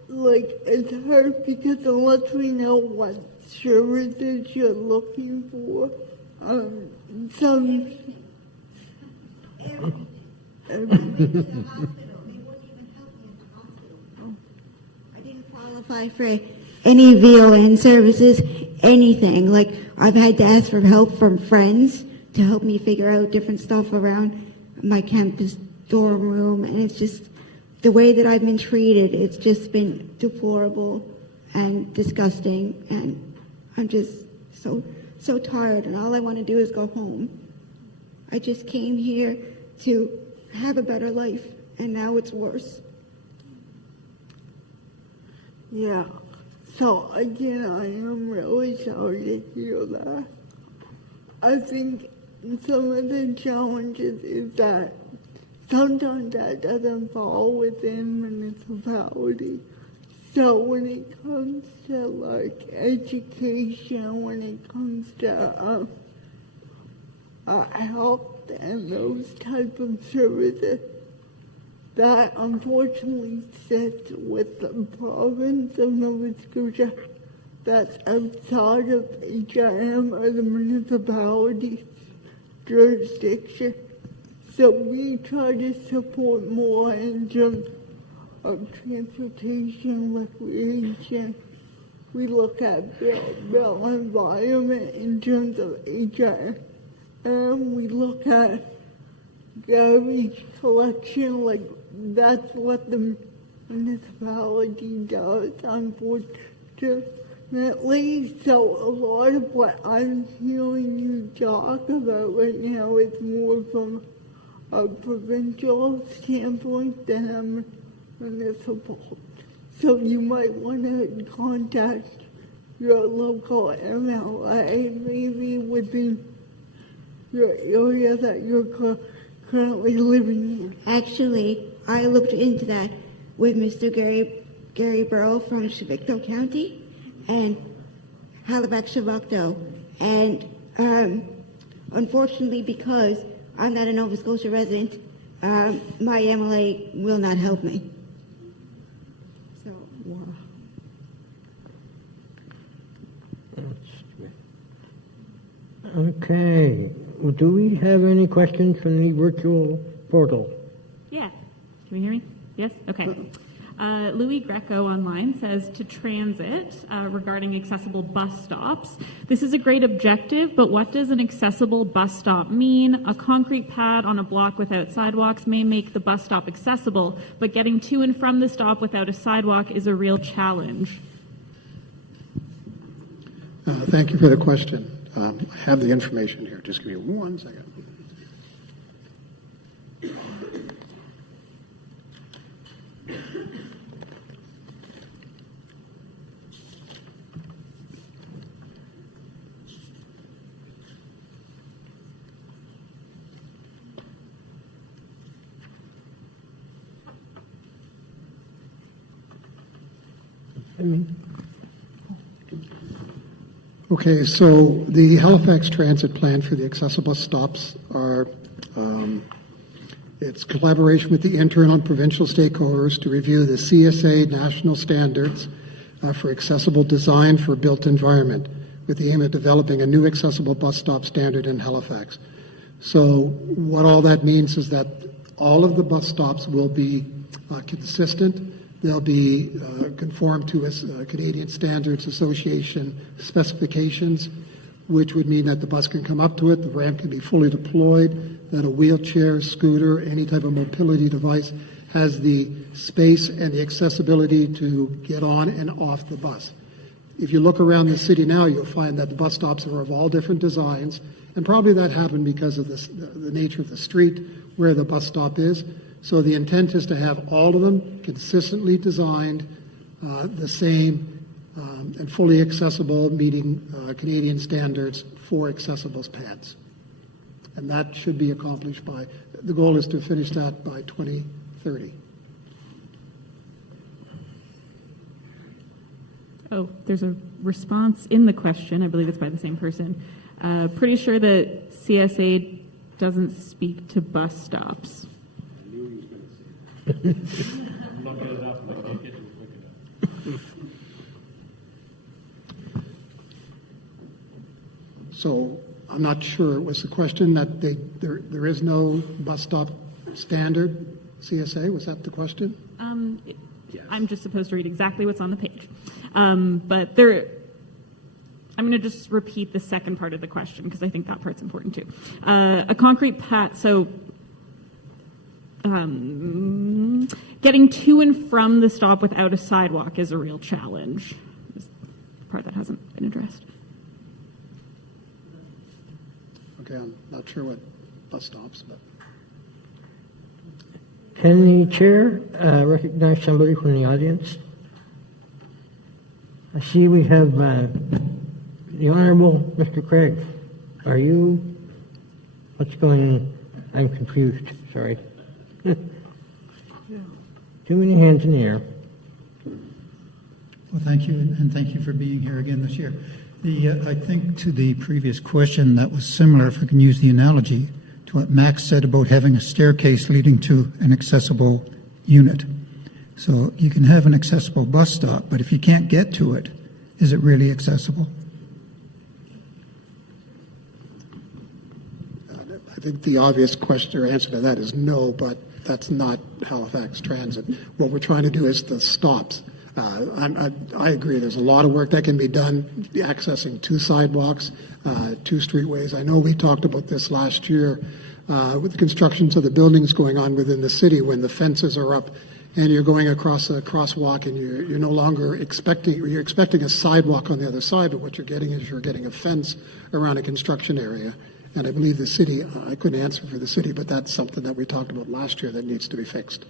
like, it's hard because unless we know what services you're looking for, some. Everything. I didn't qualify for any VON services, anything. Like, I've had to ask for help from friends to help me figure out different stuff around my campus dorm room, and it's just the way that I've been treated. It's just been deplorable and disgusting, and I'm just so tired, and all I want to do is go home. I just came here to have a better life, and now it's worse. Yeah. So again, I am really sorry to hear that. I think some of the challenges is that sometimes that doesn't fall within municipality. So when it comes to like education, when it comes to health and those type of services, that unfortunately sits with the province of Nova Scotia. That's outside of HRM or the municipality's jurisdiction. So we try to support more in terms of transportation, recreation. We look at built environment in terms of HRM. And we look at garbage collection, like that's what the municipality does, unfortunately. So a lot of what I'm hearing you talk about right now is more from a provincial standpoint than a municipal. So you might want to contact your local MLA, maybe within your area that you're currently living in. Actually, I looked into that with Mr. Gary Burrow from Chivicto County and Halifax Chivicto, and unfortunately, because I'm not a Nova Scotia resident, my MLA will not help me. So. Okay. Well, do we have any questions from the virtual portal? Yeah. Can you hear me? Yes? Okay. Louis Greco online says to transit regarding accessible bus stops. This is a great objective, but what does an accessible bus stop mean? A concrete pad on a block without sidewalks may make the bus stop accessible, but getting to and from the stop without a sidewalk is a real challenge. Thank you for the question. I have the information here. Just give me 1 second. Okay, so the Halifax Transit plan for the accessible stops are, it's collaboration with the internal and provincial stakeholders to review the CSA national standards for accessible design for built environment with the aim of developing a new accessible bus stop standard in Halifax. So what all that means is that all of the bus stops will be consistent. They'll be conformed to Canadian Standards Association specifications, which would mean that the bus can come up to it, the ramp can be fully deployed, that a wheelchair, scooter, any type of mobility device has the space and the accessibility to get on and off the bus. If you look around the city now, you'll find that the bus stops are of all different designs, and probably that happened because of the nature of the street where the bus stop is. So the intent is to have all of them consistently designed, the same, and fully accessible, meeting Canadian standards for accessible pads. And that should be accomplished by, the goal is to finish that by 2030. Oh, there's a response in the question. I believe it's by the same person. Pretty sure that CSA doesn't speak to bus stops. So I'm not sure. Was the question that there is no bus stop standard CSA? Was that the question? I'm just supposed to read exactly what's on the page. But there, I'm going to just repeat the second part of the question because I think that part's important too. A concrete path, so getting to and from the stop without a sidewalk is a real challenge. Is the part that hasn't been addressed. Okay, I'm not sure what bus stops, but. Can the chair recognize somebody from the audience? I see we have the Honorable Mr. Craig. Are you? What's going on? I'm confused. Sorry. Too many hands in the air. Well, thank you, and thank you for being here again this year. I think to the previous question that was similar, if I can use the analogy, to what Max said about having a staircase leading to an accessible unit. So you can have an accessible bus stop, but if you can't get to it, is it really accessible? I think the obvious question or answer to that is no, but that's not Halifax Transit. What we're trying to do is the stops. I agree. There's a lot of work that can be done accessing 2 sidewalks, 2 streetways. I know we talked about this last year with the constructions of the buildings going on within the city when the fences are up and you're going across a crosswalk and you're no longer expecting a sidewalk on the other side, but what you're getting is you're getting a fence around a construction area. And I believe the city, I couldn't answer for the city, but that's something that we talked about last year that needs to be fixed.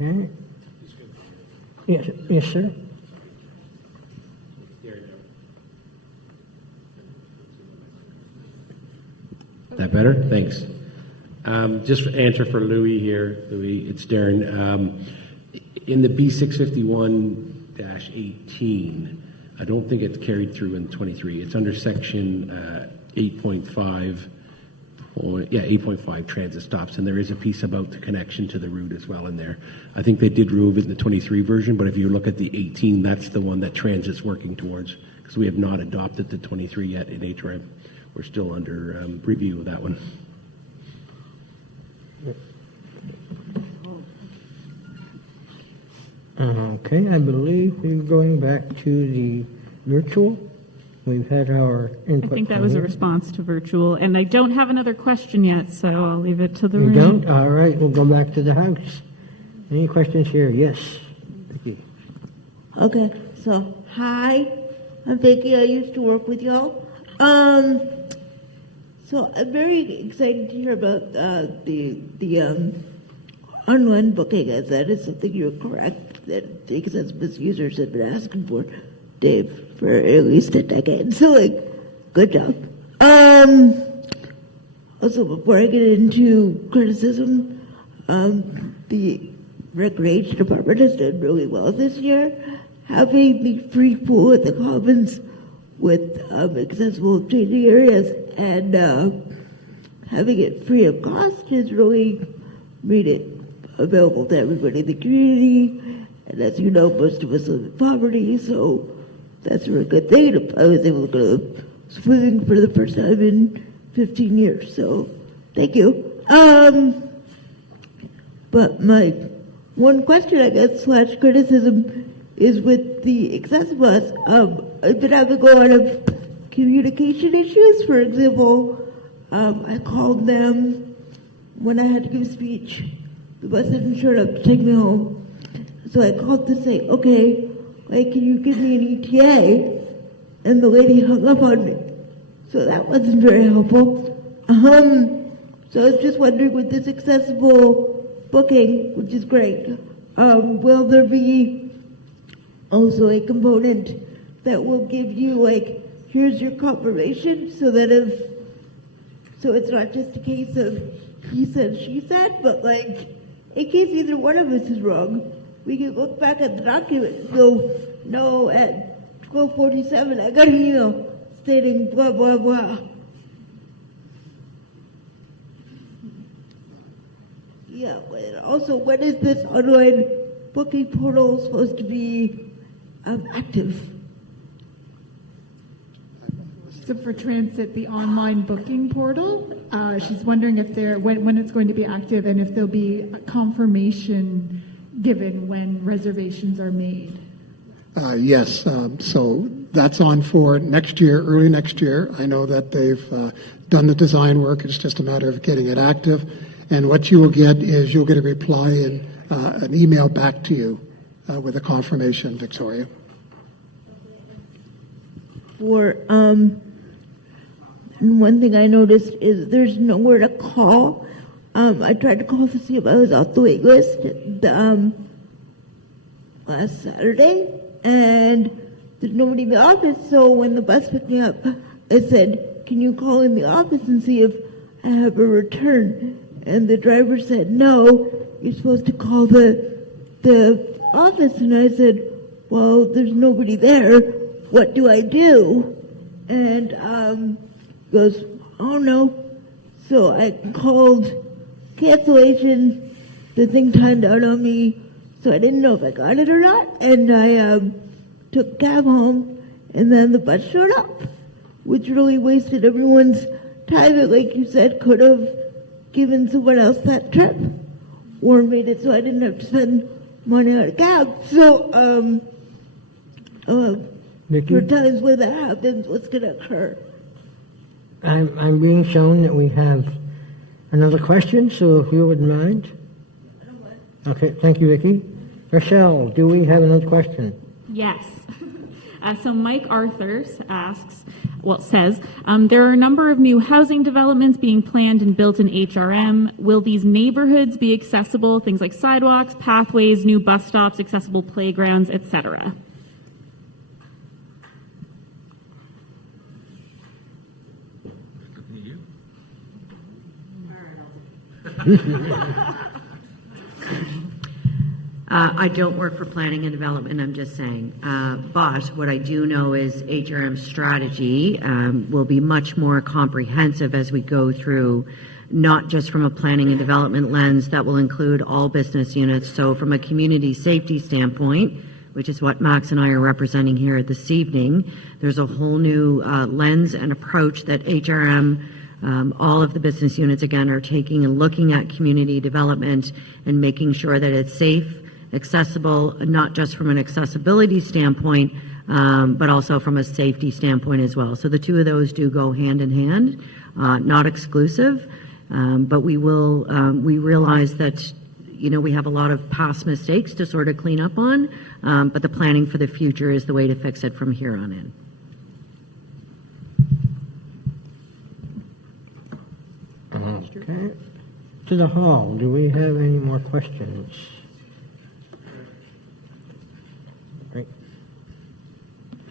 Okay. Yes, sir. That better? Thanks. Just answer for Louis here. Louis, it's Darren. In the B651-18, I don't think it's carried through in 23. It's under section 8.5. 8.5 transit stops, and there is a piece about the connection to the route as well in there. I think they did remove it in the 23 version, but if you look at the 18, that's the one that transit's working towards, because we have not adopted the 23 yet in HRM. We're still under review of that one. Okay, I believe we're going back to the virtual. We've had our input. I think that was a response to virtual, and I don't have another question yet, so I'll leave it to the You room. don't? All right, we'll go back to the house. Any questions here? Yes, Vicky. Okay, so hi, I'm Vicky. I used to work with y'all. So I'm very excited to hear about the online booking, as that is something you're correct that the accessibility users have been asking for, Dave, for at least a decade. So, like, good job. Also, before I get into criticism, the recreation department has done really well this year. Having the free pool at the Commons with accessible changing areas and having it free of cost has really made it available to everybody in the community. And as you know, most of us live in poverty, so that's a really good thing. I was able to go swimming for the first time in 15 years, so thank you. But my one question, I guess, / criticism is with the accessible bus. I've been having a lot of communication issues. For example, I called them when I had to give a speech. The bus didn't show up to take me home. So I called to say, okay, like, can you give me an ETA? And the lady hung up on me. So that wasn't very helpful. So I was just wondering, with this accessible booking, which is great, will there be also a component that will give you, like, here's your confirmation, so that so it's not just a case of he said, she said, but, like, in case either one of us is wrong, we can look back at the document and go, no, at 12:47, I got an email stating blah, blah, blah. Yeah, and also, when is this online booking portal supposed to be active? So for transit, the online booking portal, she's wondering if when it's going to be active and if there'll be a confirmation given when reservations are made. Yes, so that's on for next year, early next year. I know that they've done the design work. It's just a matter of getting it active. And what you will get is you'll get a reply and an email back to you with a confirmation, Victoria. One thing I noticed is there's nowhere to call. I tried to call to see if I was off the wait list last Saturday, and there's nobody in the office. So when the bus picked me up, I said, "Can you call in the office and see if I have a return?" And the driver said, "No, you're supposed to call the office." And I said, "Well, there's nobody there. What do I do?" And he goes, "Oh no." So I called cancellation. The thing timed out on me, so I didn't know if I got it or not. And I took a cab home, and then the bus showed up, which really wasted everyone's time. That, like you said, could have given someone else that trip or made it so I didn't have to spend money on a cab. So for times where that happens, what's going to occur? I'm being shown that we have another question, so if you wouldn't mind. Okay, thank you, Vicki. Rochelle, do we have another question? Yes. So Mike Arthur says, there are a number of new housing developments being planned and built in HRM. Will these neighborhoods be accessible? Things like sidewalks, pathways, new bus stops, accessible playgrounds, etc. I don't work for planning and development, I'm just saying. But what I do know is HRM's strategy will be much more comprehensive as we go through, not just from a planning and development lens that will include all business units. So from a community safety standpoint, which is what Max and I are representing here this evening, there's a whole new lens and approach that HRM, all of the business units, again, are taking and looking at community development and making sure that it's safe, accessible, not just from an accessibility standpoint, but also from a safety standpoint as well. So the two of those do go hand in hand, not exclusive, but we realize that, we have a lot of past mistakes to sort of clean up on, but the planning for the future is the way to fix it from here on in. Okay. To the hall, do we have any more questions? Right.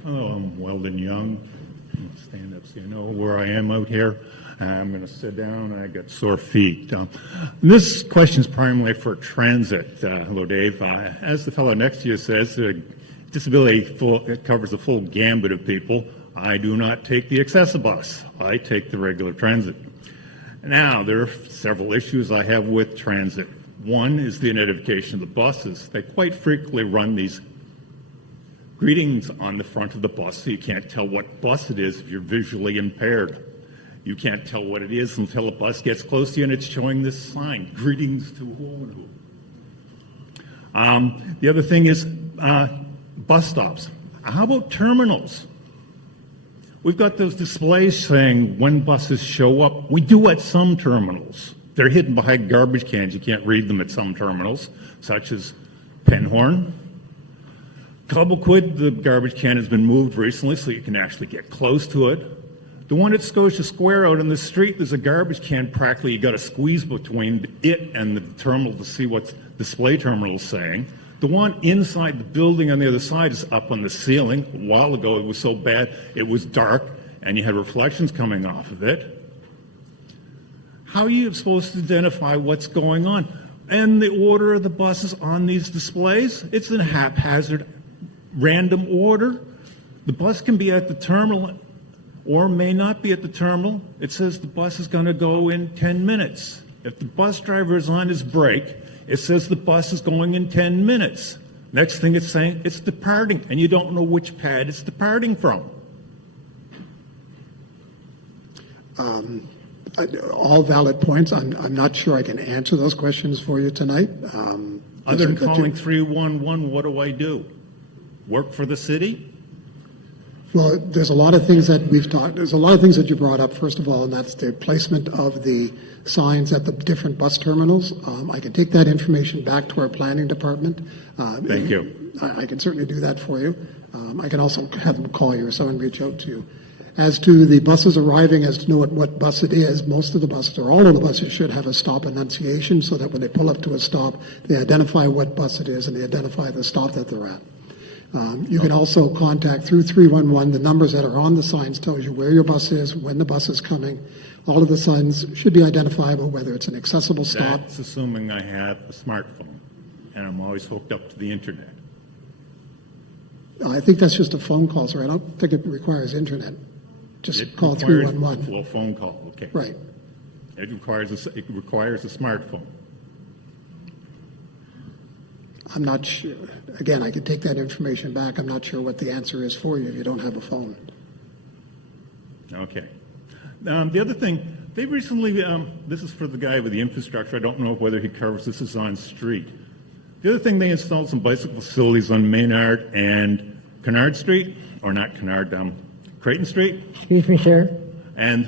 Hello, I'm Weldon Young. I'm going to stand up so you know where I am out here. I'm going to sit down. I got sore feet. This question is primarily for transit. Hello, Dave. As the fellow next to you says, disability covers the full gambit of people. I do not take the Accessibus. I take the regular transit. Now, there are several issues I have with transit. One is the identification of the buses. They quite frequently run these greetings on the front of the bus, so you can't tell what bus it is if you're visually impaired. You can't tell what it is until a bus gets close to you and it's showing this sign, greetings to who and who. The other thing is bus stops. How about terminals? We've got those displays saying when buses show up. We do at some terminals. They're hidden behind garbage cans. You can't read them at some terminals, such as Penhorn. Cobblequid, the garbage can has been moved recently so you can actually get close to it. The one at Scotia Square out in the street, there's a garbage can practically. You got to squeeze between it and the terminal to see what the display terminal is saying. The one inside the building on the other side is up on the ceiling. A while ago, it was so bad, it was dark, and you had reflections coming off of it. How are you supposed to identify what's going on? And the order of the buses on these displays, it's in a haphazard, random order. The bus can be at the terminal or may not be at the terminal. It says the bus is going to go in 10 minutes. If the bus driver is on his break, it says the bus is going in 10 minutes. Next thing it's saying, it's departing, and you don't know which pad it's departing from. All valid points. I'm not sure I can answer those questions for you tonight. Other than calling 311, what do I do? Work for the city? Well, there's a lot of things that we've talked, there's a lot of things that you brought up, first of all, and that's the placement of the signs at the different bus terminals. I can take that information back to our planning department. Thank you. I can certainly do that for you. I can also have them call you or someone reach out to you. As to the buses arriving, as to know what bus it is, most of the buses, or all of the buses, should have a stop annunciation so that when they pull up to a stop, they identify what bus it is and they identify the stop that they're at. You can also contact through 311. The numbers that are on the signs tells you where your bus is, when the bus is coming. All of the signs should be identifiable, whether it's an accessible stop. That's assuming I have a smartphone, and I'm always hooked up to the internet. I think that's just a phone call, sir. I don't think it requires internet. Just call 311. Well, a phone call, okay. Right. It requires a smartphone. I'm not sure. Again, I could take that information back. I'm not sure what the answer is for you if you don't have a phone. Okay. The other thing, they recently, this is for the guy with the infrastructure. I don't know whether he covers this is on street. The other thing, they installed some bicycle facilities on Maynard and Kennard Street, or not Kennard, Creighton Street. Excuse me, sir. And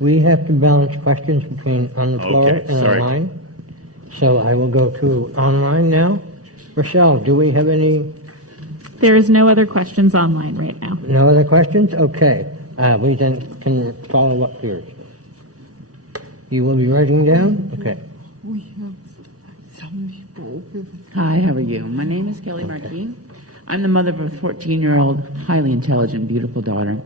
We have to balance questions between on the floor Okay, and sorry. online. So I will go to online now. Rochelle, do we have any, There is no other questions online right now. no other questions? Okay. We then can follow up here. You will be writing down? Okay. We have some people over there. Hi, how are you? My name is Kelly Markey. I'm the mother of a 14-year-old, highly intelligent, beautiful daughter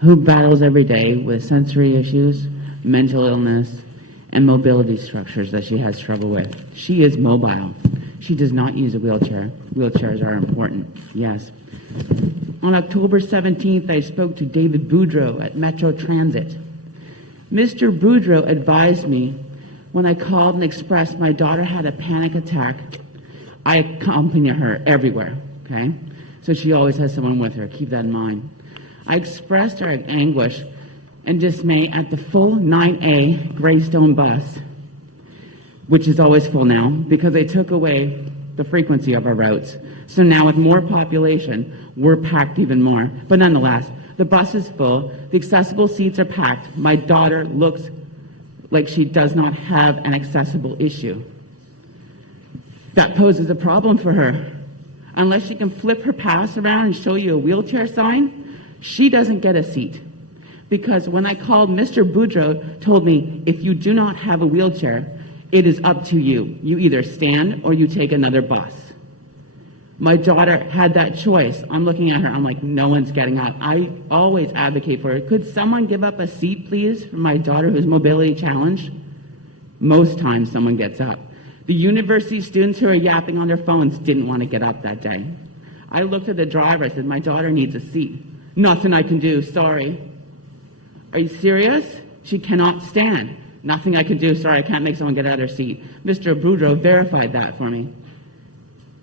who battles every day with sensory issues, mental illness, and mobility structures that she has trouble with. She is mobile. She does not use a wheelchair. Wheelchairs are important, yes. On October 17th, I spoke to David Boudreau at Metro Transit. Mr. Boudreau advised me when I called and expressed my daughter had a panic attack. I accompany her everywhere, okay? So she always has someone with her. Keep that in mind. I expressed our anguish and dismay at the full 9A Greystone bus, which is always full now because they took away the frequency of our routes. So now with more population, we're packed even more. But nonetheless, the bus is full. The accessible seats are packed. My daughter looks like she does not have an accessible issue. That poses a problem for her. Unless she can flip her pass around and show you a wheelchair sign, she doesn't get a seat. Because when I called, Mr. Boudreau told me, if you do not have a wheelchair, it is up to you. You either stand or you take another bus. My daughter had that choice. I'm looking at her. I'm like, no one's getting up. I always advocate for her. Could someone give up a seat, please, for my daughter who's mobility challenged? Most times someone gets up. The university students who are yapping on their phones didn't want to get up that day. I looked at the driver. I said, my daughter needs a seat. Nothing I can do. Sorry. Are you serious? She cannot stand. Nothing I can do. Sorry, I can't make someone get out of their seat. Mr. Boudreau verified that for me.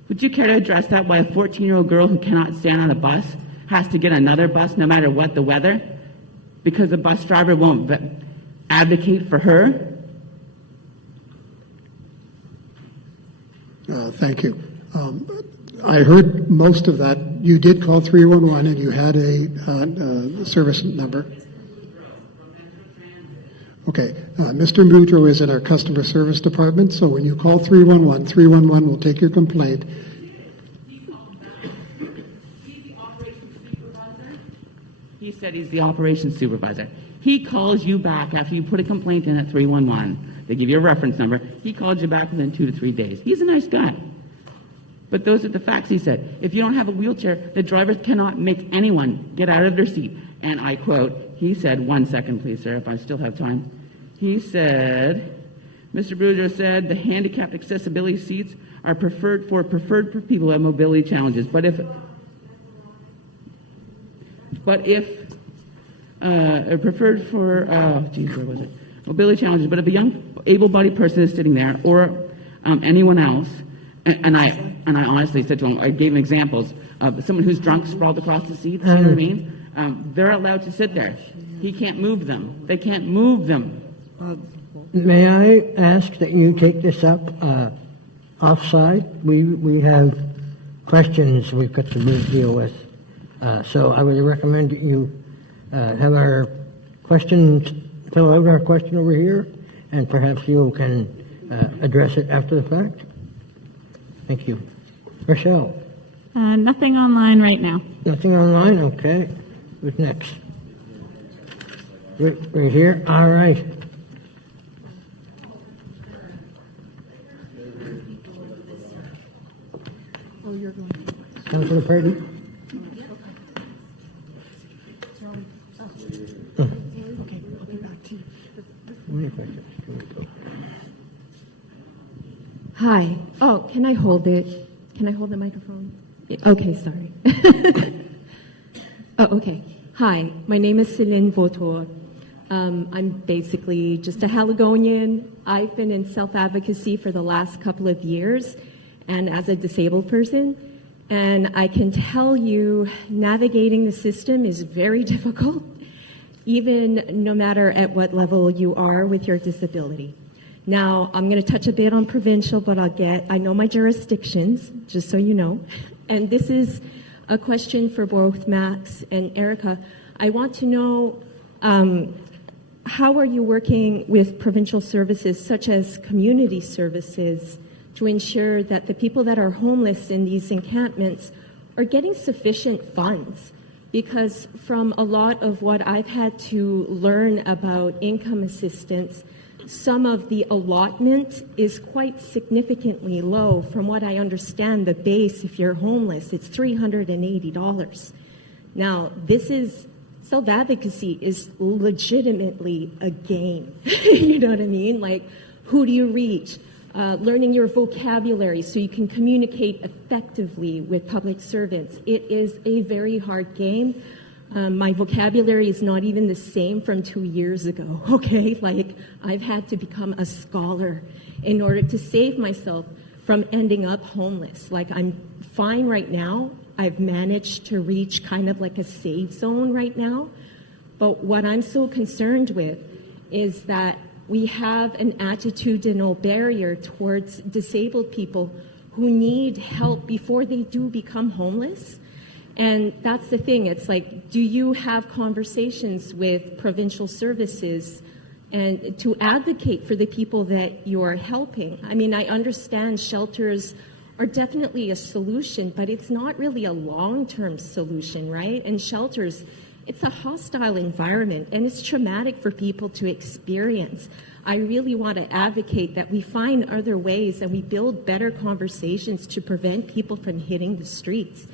Would you care to address that, why a 14-year-old girl who cannot stand on a bus has to get another bus no matter what the weather? Because the bus driver won't advocate for her? Thank you. I heard most of that. You did call 311 and you had a service number. Okay. Mr. Boudreau is in our customer service department, so when you call 311, 311 will take your complaint. He said he's the operations supervisor. He calls you back after you put a complaint in at 311. They give you a reference number. He called you back within 2 to 3 days. He's a nice guy. But those are the facts, he said. If you don't have a wheelchair, the drivers cannot make anyone get out of their seat. And I quote, he said, 1 second, please, sir, if I still have time. He said, Mr. Boudreau said, the handicapped accessibility seats are preferred for people who have mobility challenges. But if preferred for, where was it? mobility challenges, but if a young able-bodied person is sitting there, or anyone else, and I honestly said to him, I gave him examples of someone who's drunk sprawled across the seats, you know what I mean? They're allowed to sit there. He can't move them. They can't move them. May I ask that you take this up offside? We have questions we've got to deal with. So I would recommend that you have our questions, fill out our question over here, and perhaps you can address it after the fact. Thank you. Rochelle? Nothing online right now. Nothing online? Okay. Who's next? Right here? All right. Oh, you're going. Councilor Purdy? Okay, I'll be back to you. Hi. Oh, can I hold it? Can I hold the microphone? Okay, sorry. Oh, okay. Hi, my name is Céline Vautour. I'm basically just a Haligonian. I've been in self-advocacy for the last couple of years and as a disabled person. And I can tell you navigating the system is very difficult, even no matter at what level you are with your disability. Now, I'm going to touch a bit on provincial, but I know my jurisdictions, just so you know. And this is a question for both Max and Erica. I want to know, how are you working with provincial services such as community services to ensure that the people that are homeless in these encampments are getting sufficient funds? Because from a lot of what I've had to learn about income assistance, some of the allotment is quite significantly low. From what I understand, the base, if you're homeless, it's $380. Now, self-advocacy is legitimately a game. You know what I mean? Like, who do you reach? Learning your vocabulary so you can communicate effectively with public servants. It is a very hard game. My vocabulary is not even the same from 2 years ago, okay? Like, I've had to become a scholar in order to save myself from ending up homeless. Like, I'm fine right now. I've managed to reach kind of like a safe zone right now. But what I'm so concerned with is that we have an attitudinal barrier towards disabled people who need help before they do become homeless. And that's the thing. It's like, do you have conversations with provincial services and to advocate for the people that you're helping? I mean, I understand shelters are definitely a solution, but it's not really a long-term solution, right? And shelters, it's a hostile environment, and it's traumatic for people to experience. I really want to advocate that we find other ways and we build better conversations to prevent people from hitting the streets,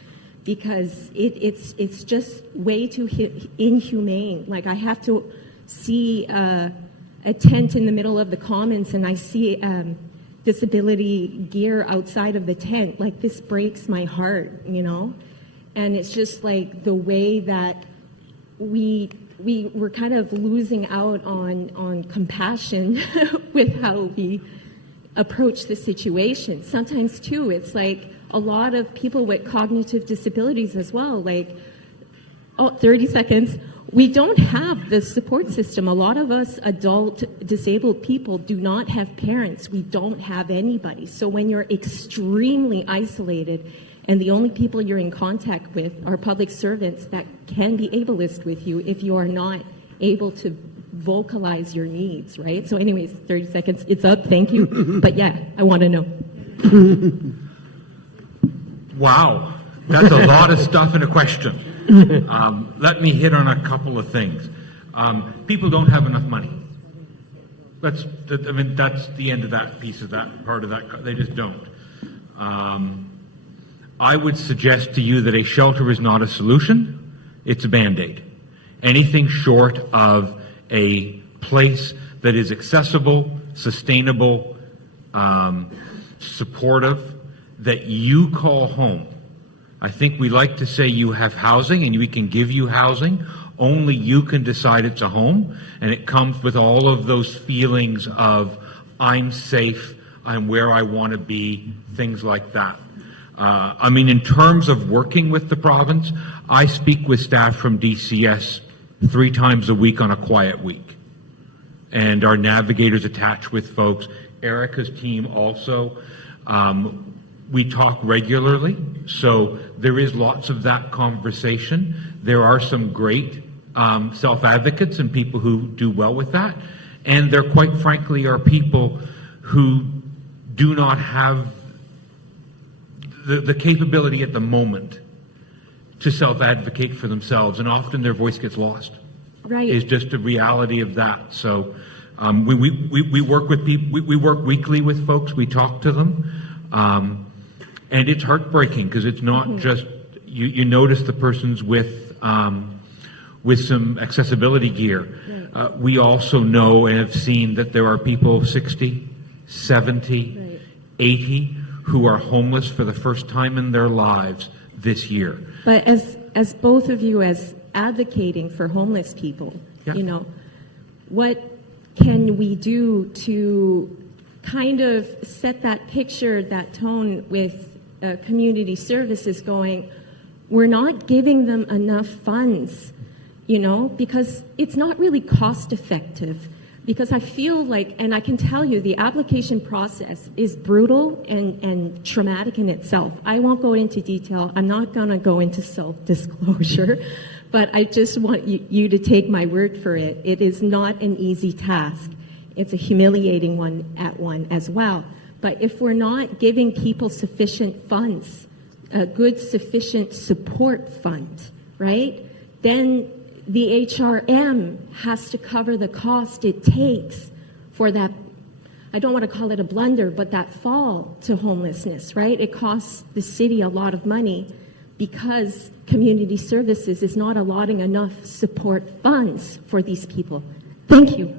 because it's just way too inhumane. Like, I have to see a tent in the middle of the commons, and I see disability gear outside of the tent. Like, this breaks my heart, you know? And it's just like the way that we're kind of losing out on compassion with how we approach the situation. Sometimes too, it's like a lot of people with cognitive disabilities as well, like, 30 seconds, we don't have the support system. A lot of us adult disabled people do not have parents. We don't have anybody. So when you're extremely isolated and the only people you're in contact with are public servants that can be ableist with you if you are not able to vocalize your needs, right? So anyways, 30 seconds, it's up, thank you. But yeah, I want to know. Wow, that's a lot of stuff in a question. Let me hit on a couple of things. People don't have enough money. That's the end of that piece of that part of that. They just don't. I would suggest to you that a shelter is not a solution. It's a Band-Aid. Anything short of a place that is accessible, sustainable, supportive, that you call home. I think we like to say you have housing and we can give you housing. Only you can decide it's a home, and it comes with all of those feelings of I'm safe, I'm where I want to be, things like that. I mean, in terms of working with the province, I speak with staff from DCS 3 times a week on a quiet week. And our navigators attached with folks. Erica's team also. We talk regularly, so there is lots of that conversation. There are some great self-advocates and people who do well with that. And there, quite frankly, are people who do not have the capability at the moment to self-advocate for themselves, and often their voice gets lost. Right. Is just a reality of that. So we work with people. We work weekly with folks. We talk to them, and it's heartbreaking because it's not just you notice the person's with some accessibility gear. Right. We also know and have seen that there are people 60, 70, right. 80 who are homeless for the first time in their lives this year. But as both of you as advocating for homeless people, yeah. You know, what can we do to kind of set that picture, that tone with community services going, we're not giving them enough funds, you know, because it's not really cost effective. Because I feel like, and I can tell you, the application process is brutal and traumatic in itself. I won't go into detail. I'm not going to go into self-disclosure, but I just want you to take my word for it. It is not an easy task. It's a humiliating one as well. But if we're not giving people sufficient funds, a good sufficient support fund, right, then the HRM has to cover the cost it takes for that, I don't want to call it a blunder, but that fall to homelessness, right? It costs the city a lot of money because community services is not allotting enough support funds for these people. Thank you.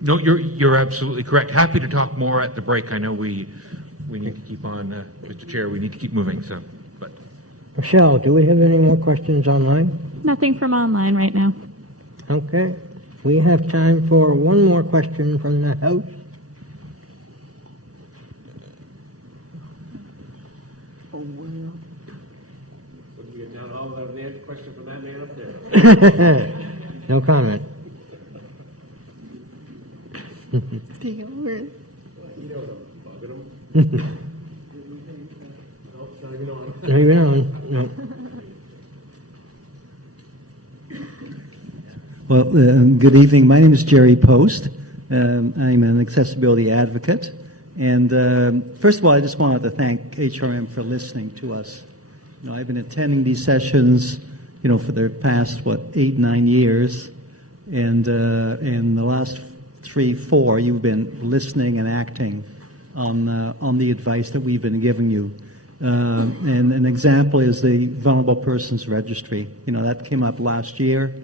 No, you're absolutely correct. Happy to talk more at the break. I know we need to keep on, Mr. Chair, we need to keep moving, so, but. Michelle, do we have any more questions online? Nothing from online right now. Okay. We have time for one more question from the House. No comment. Not even on. No. Well, good evening. My name is Jerry Post. I'm an accessibility advocate. And first of all, I just wanted to thank HRM for listening to us. You know, I've been attending these sessions, you know, for the past, 8-9 years. And in the last 3-4, you've been listening and acting on the advice that we've been giving you. And an example is the Vulnerable Persons Registry. You know, that came up last year.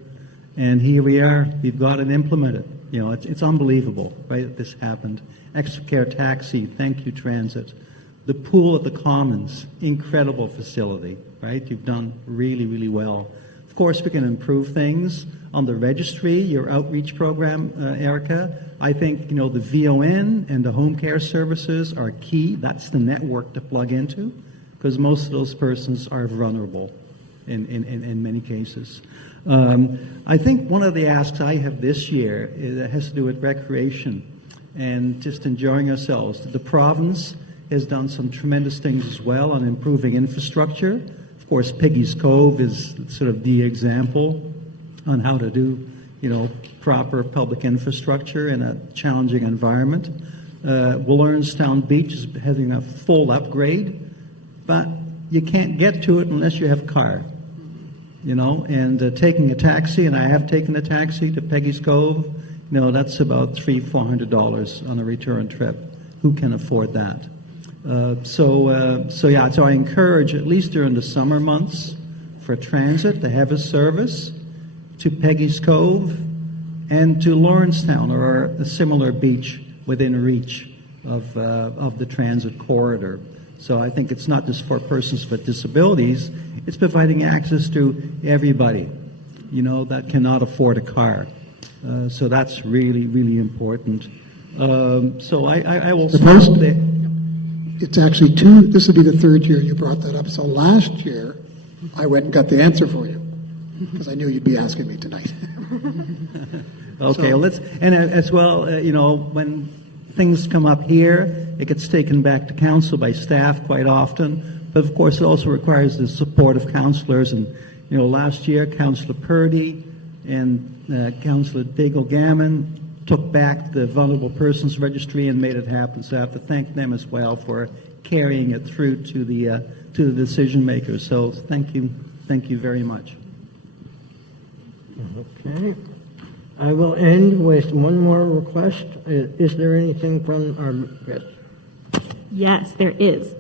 And here we are. We've got it implemented. You know, it's unbelievable, right, that this happened. Extra Care Taxi, thank you, Transit. The Pool at the Commons, incredible facility, right? You've done really, really well. Of course, we can improve things. On the registry, your outreach program, Erica, I think, you know, the VON and the home care services are key. That's the network to plug into, because most of those persons are vulnerable in many cases. I think one of the asks I have this year has to do with recreation and just enjoying ourselves. The province has done some tremendous things as well on improving infrastructure. Of course, Peggy's Cove is sort of the example on how to do, you know, proper public infrastructure in a challenging environment. Willarnstown Beach is having a full upgrade, but you can't get to it unless you have a car. You know, and taking a taxi, and I have taken a taxi to Peggy's Cove, you know, that's about $300-400 on a return trip. Who can afford that? So I encourage, at least during the summer months, for transit to have a service to Peggy's Cove and to Lawrencetown, or a similar beach within reach of the transit corridor. So I think it's not just for persons with disabilities, it's providing access to everybody, that cannot afford a car. So that's really, really important. So I will say that It's actually this will be the third year you brought that up. So last year, I went and got the answer for you because I knew you'd be asking me tonight. Okay, and as well, when things come up here, it gets taken back to council by staff quite often. But of course, it also requires the support of councillors. And last year, Councillor Purdy and Councillor Daigle-Gammon took back the Vulnerable Persons Registry and made it happen. So I have to thank them as well for carrying it through to the decision makers. So thank you very much. Okay. I will end with one more request. Is there anything from our guests? Yes, there is.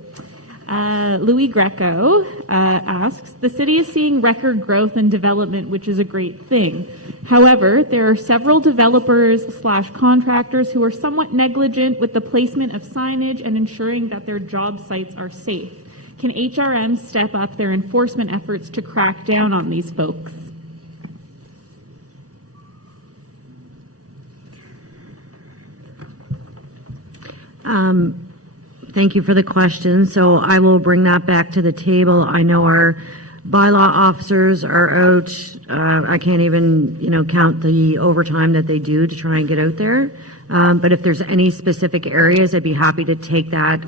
Louis Greco asks, the city is seeing record growth and development, which is a great thing. However, there are several developers/contractors who are somewhat negligent with the placement of signage and ensuring that their job sites are safe. Can HRM step up their enforcement efforts to crack down on these folks? Thank you for the question. So I will bring that back to the table. I know our bylaw officers are out. I can't even, count the overtime that they do to try and get out there. But if there's any specific areas, I'd be happy to take that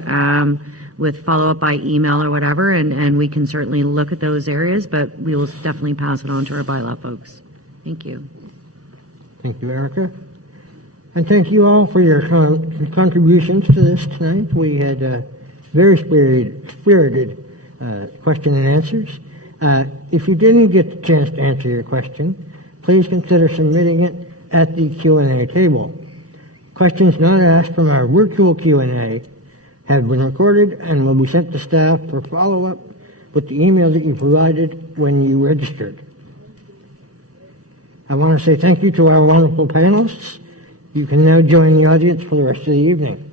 with follow-up by email or whatever, and we can certainly look at those areas, but we will definitely pass it on to our bylaw folks. Thank you. Thank you, Erica. And thank you all for your contributions to this tonight. We had very spirited question and answers. If you didn't get the chance to answer your question, please consider submitting it at the Q&A table. Questions not asked from our virtual Q&A have been recorded and will be sent to staff for follow-up with the email that you provided when you registered. I want to say thank you to our wonderful panelists. You can now join the audience for the rest of the evening.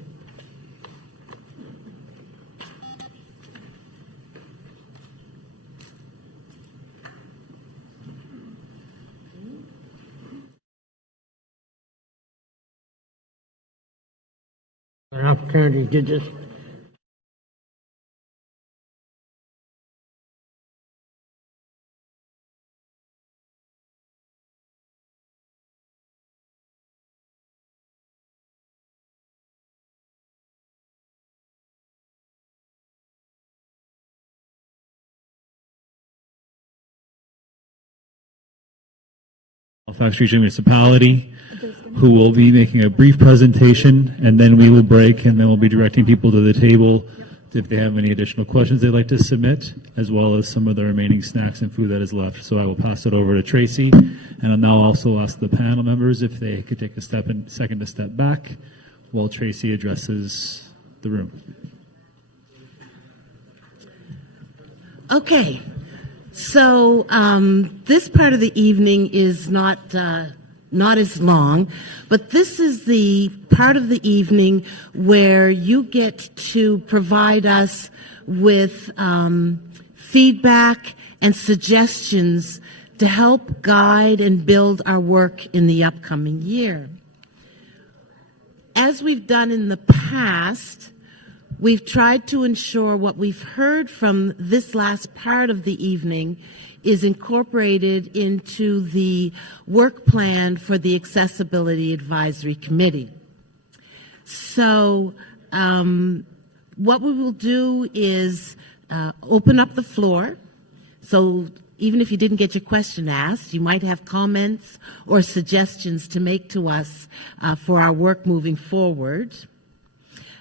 An opportunity to just Halifax Regional Municipality, who will be making a brief presentation, and then we will break, and then we'll be directing people to the table if they have any additional questions they'd like to submit, as well as some of the remaining snacks and food that is left. So I will pass it over to Tracy, and I'll now also ask the panel members if they could take a second to step back while Tracy addresses the room. Okay. So this part of the evening is not as long, but this is the part of the evening where you get to provide us with feedback and suggestions to help guide and build our work in the upcoming year. As we've done in the past, we've tried to ensure what we've heard from this last part of the evening is incorporated into the work plan for the Accessibility Advisory Committee. So what we will do is open up the floor. So even if you didn't get your question asked, you might have comments or suggestions to make to us for our work moving forward.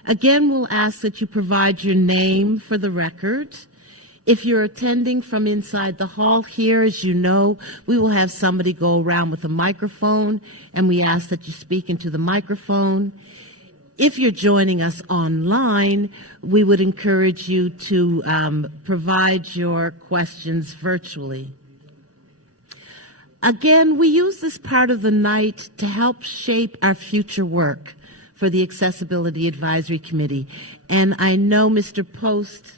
Again, we'll ask that you provide your name for the record. If you're attending from inside the hall here, as you know, we will have somebody go around with a microphone, and we ask that you speak into the microphone. If you're joining us online, we would encourage you to provide your questions virtually. Again, we use this part of the night to help shape our future work for the Accessibility Advisory Committee. And I know Mr. Post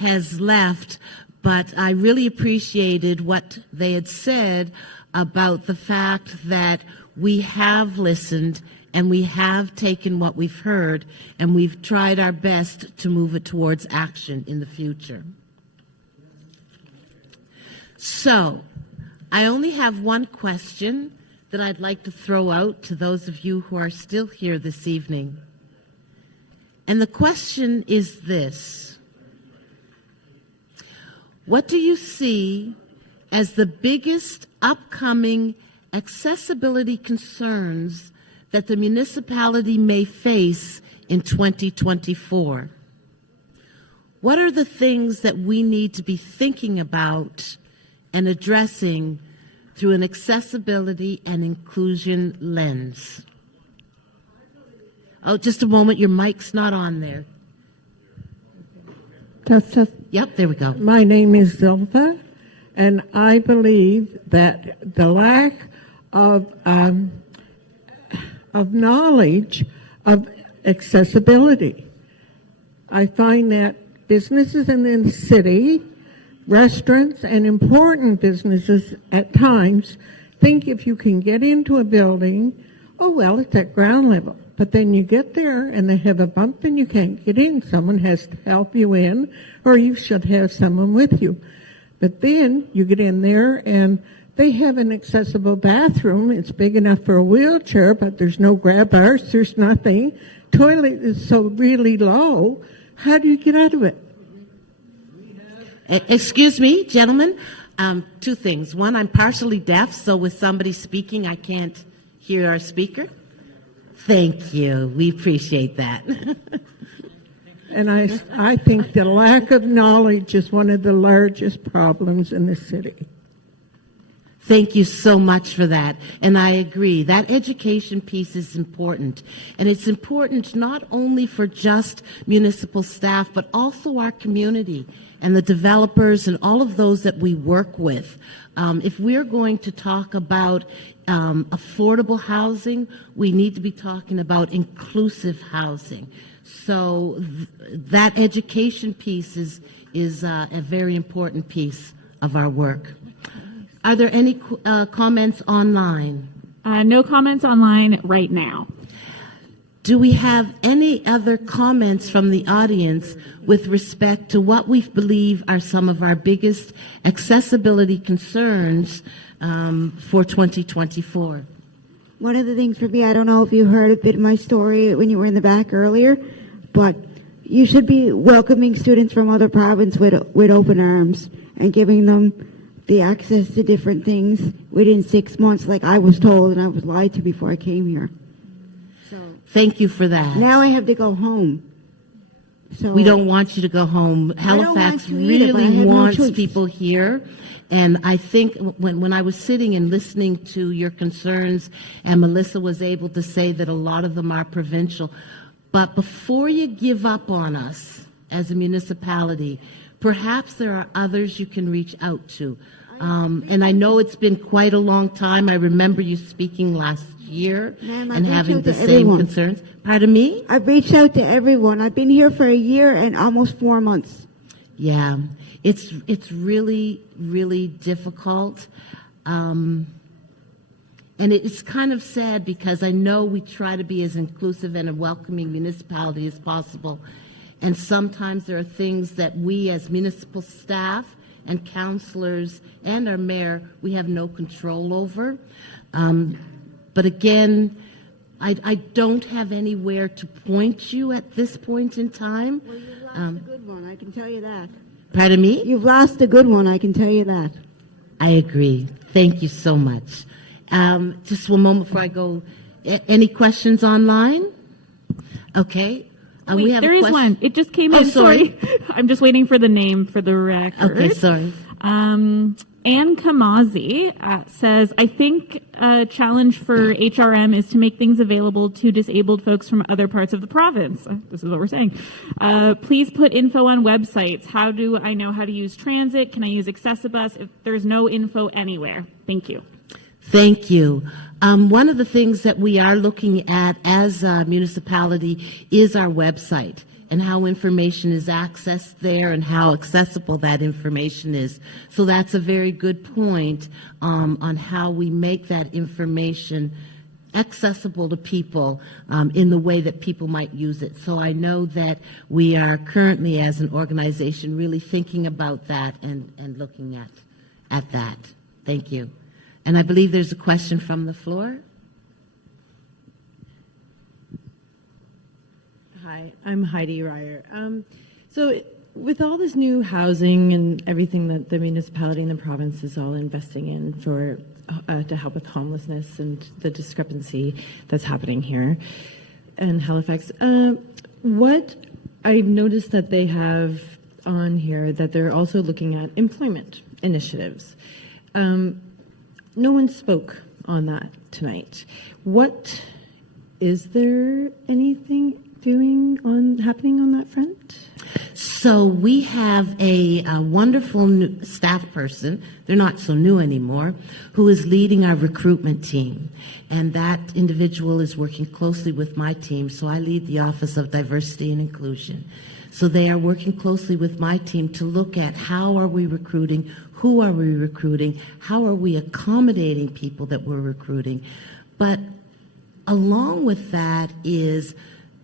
has left, but I really appreciated what they had said about the fact that we have listened and we have taken what we've heard and we've tried our best to move it towards action in the future. So, I only have one question that I'd like to throw out to those of you who are still here this evening. And the question is this: what do you see as the biggest upcoming accessibility concerns that the municipality may face in 2024? What are the things that we need to be thinking about and addressing through an accessibility and inclusion lens? Oh, just a moment, your mic's not on there. Yep, there we go. My name is Zilpha, and I believe that the lack of knowledge of accessibility. I find that businesses in the city, restaurants, and important businesses at times think if you can get into a building, oh, well, it's at ground level. But then you get there and they have a bump and you can't get in. Someone has to help you in, or you should have someone with you. But then you get in there and they have an accessible bathroom. It's big enough for a wheelchair, but there's no grab bars, there's nothing. Toilet is so really low. How do you get out of it? Excuse me, gentlemen. Two things. One, I'm partially deaf, so with somebody speaking, I can't hear our speaker. Thank you. We appreciate that. And I think the lack of knowledge is one of the largest problems in the city. Thank you so much for that. And I agree. That education piece is important. And it's important not only for just municipal staff, but also our community and the developers and all of those that we work with. If we're going to talk about affordable housing, we need to be talking about inclusive housing. So that education piece is a very important piece of our work. Are there any comments online? No comments online right now. Do we have any other comments from the audience with respect to what we believe are some of our biggest accessibility concerns for 2024? One of the things for me, I don't know if you heard a bit of my story when you were in the back earlier, but you should be welcoming students from other provinces with open arms and giving them the access to different things within 6 months, like I was told and I was lied to before I came here. So thank you for that. now I have to go home. So We don't want you to go home. Halifax really wants people here. And I think when I was sitting and listening to your concerns, and Melissa was able to say that a lot of them are provincial, but before you give up on us as a municipality, perhaps there are others you can reach out to. And I know it's been quite a long time. I remember you speaking last year and having the same concerns. Pardon me? I've reached out to everyone. I've been here for a year and almost 4 months. Yeah, it's really, really difficult. And it's kind of sad because I know we try to be as inclusive and a welcoming municipality as possible. And sometimes there are things that we as municipal staff and councillors and our mayor, we have no control over. But again, I don't have anywhere to point you at this point in time. Well, you've lost a good one, I can tell you that. Pardon me? You've lost a good one, I can tell you that. I agree. Thank you so much. Just one moment before I go. Any questions online? Okay. Wait, we have there a is question. one. It just came Oh, in. sorry. I'm just waiting for the name for the record. Okay, sorry. Ann Kamazi says, I think a challenge for HRM is to make things available to disabled folks from other parts of the province. This is what we're saying. Please put info on websites. How do I know how to use transit? Can I use Accessibus if there's no info anywhere? Thank you. Thank you. One of the things that we are looking at as a municipality is our website and how information is accessed there and how accessible that information is. So that's a very good point on how we make that information accessible to people in the way that people might use it. So I know that we are currently, as an organization, really thinking about that and looking at that. Thank you. And I believe there's a question from the floor. Hi, I'm Heidi Ryer. So with all this new housing and everything that the municipality and the province is all investing in for to help with homelessness and the discrepancy that's happening here in Halifax, what I've noticed that they have on here that they're also looking at employment initiatives. No one spoke on that tonight. What is there anything happening on that front? So we have a wonderful new staff person, they're not so new anymore, who is leading our recruitment team. And that individual is working closely with my team, so I lead the Office of Diversity and Inclusion. So they are working closely with my team to look at how are we recruiting, who are we recruiting, how are we accommodating people that we're recruiting. But along with that is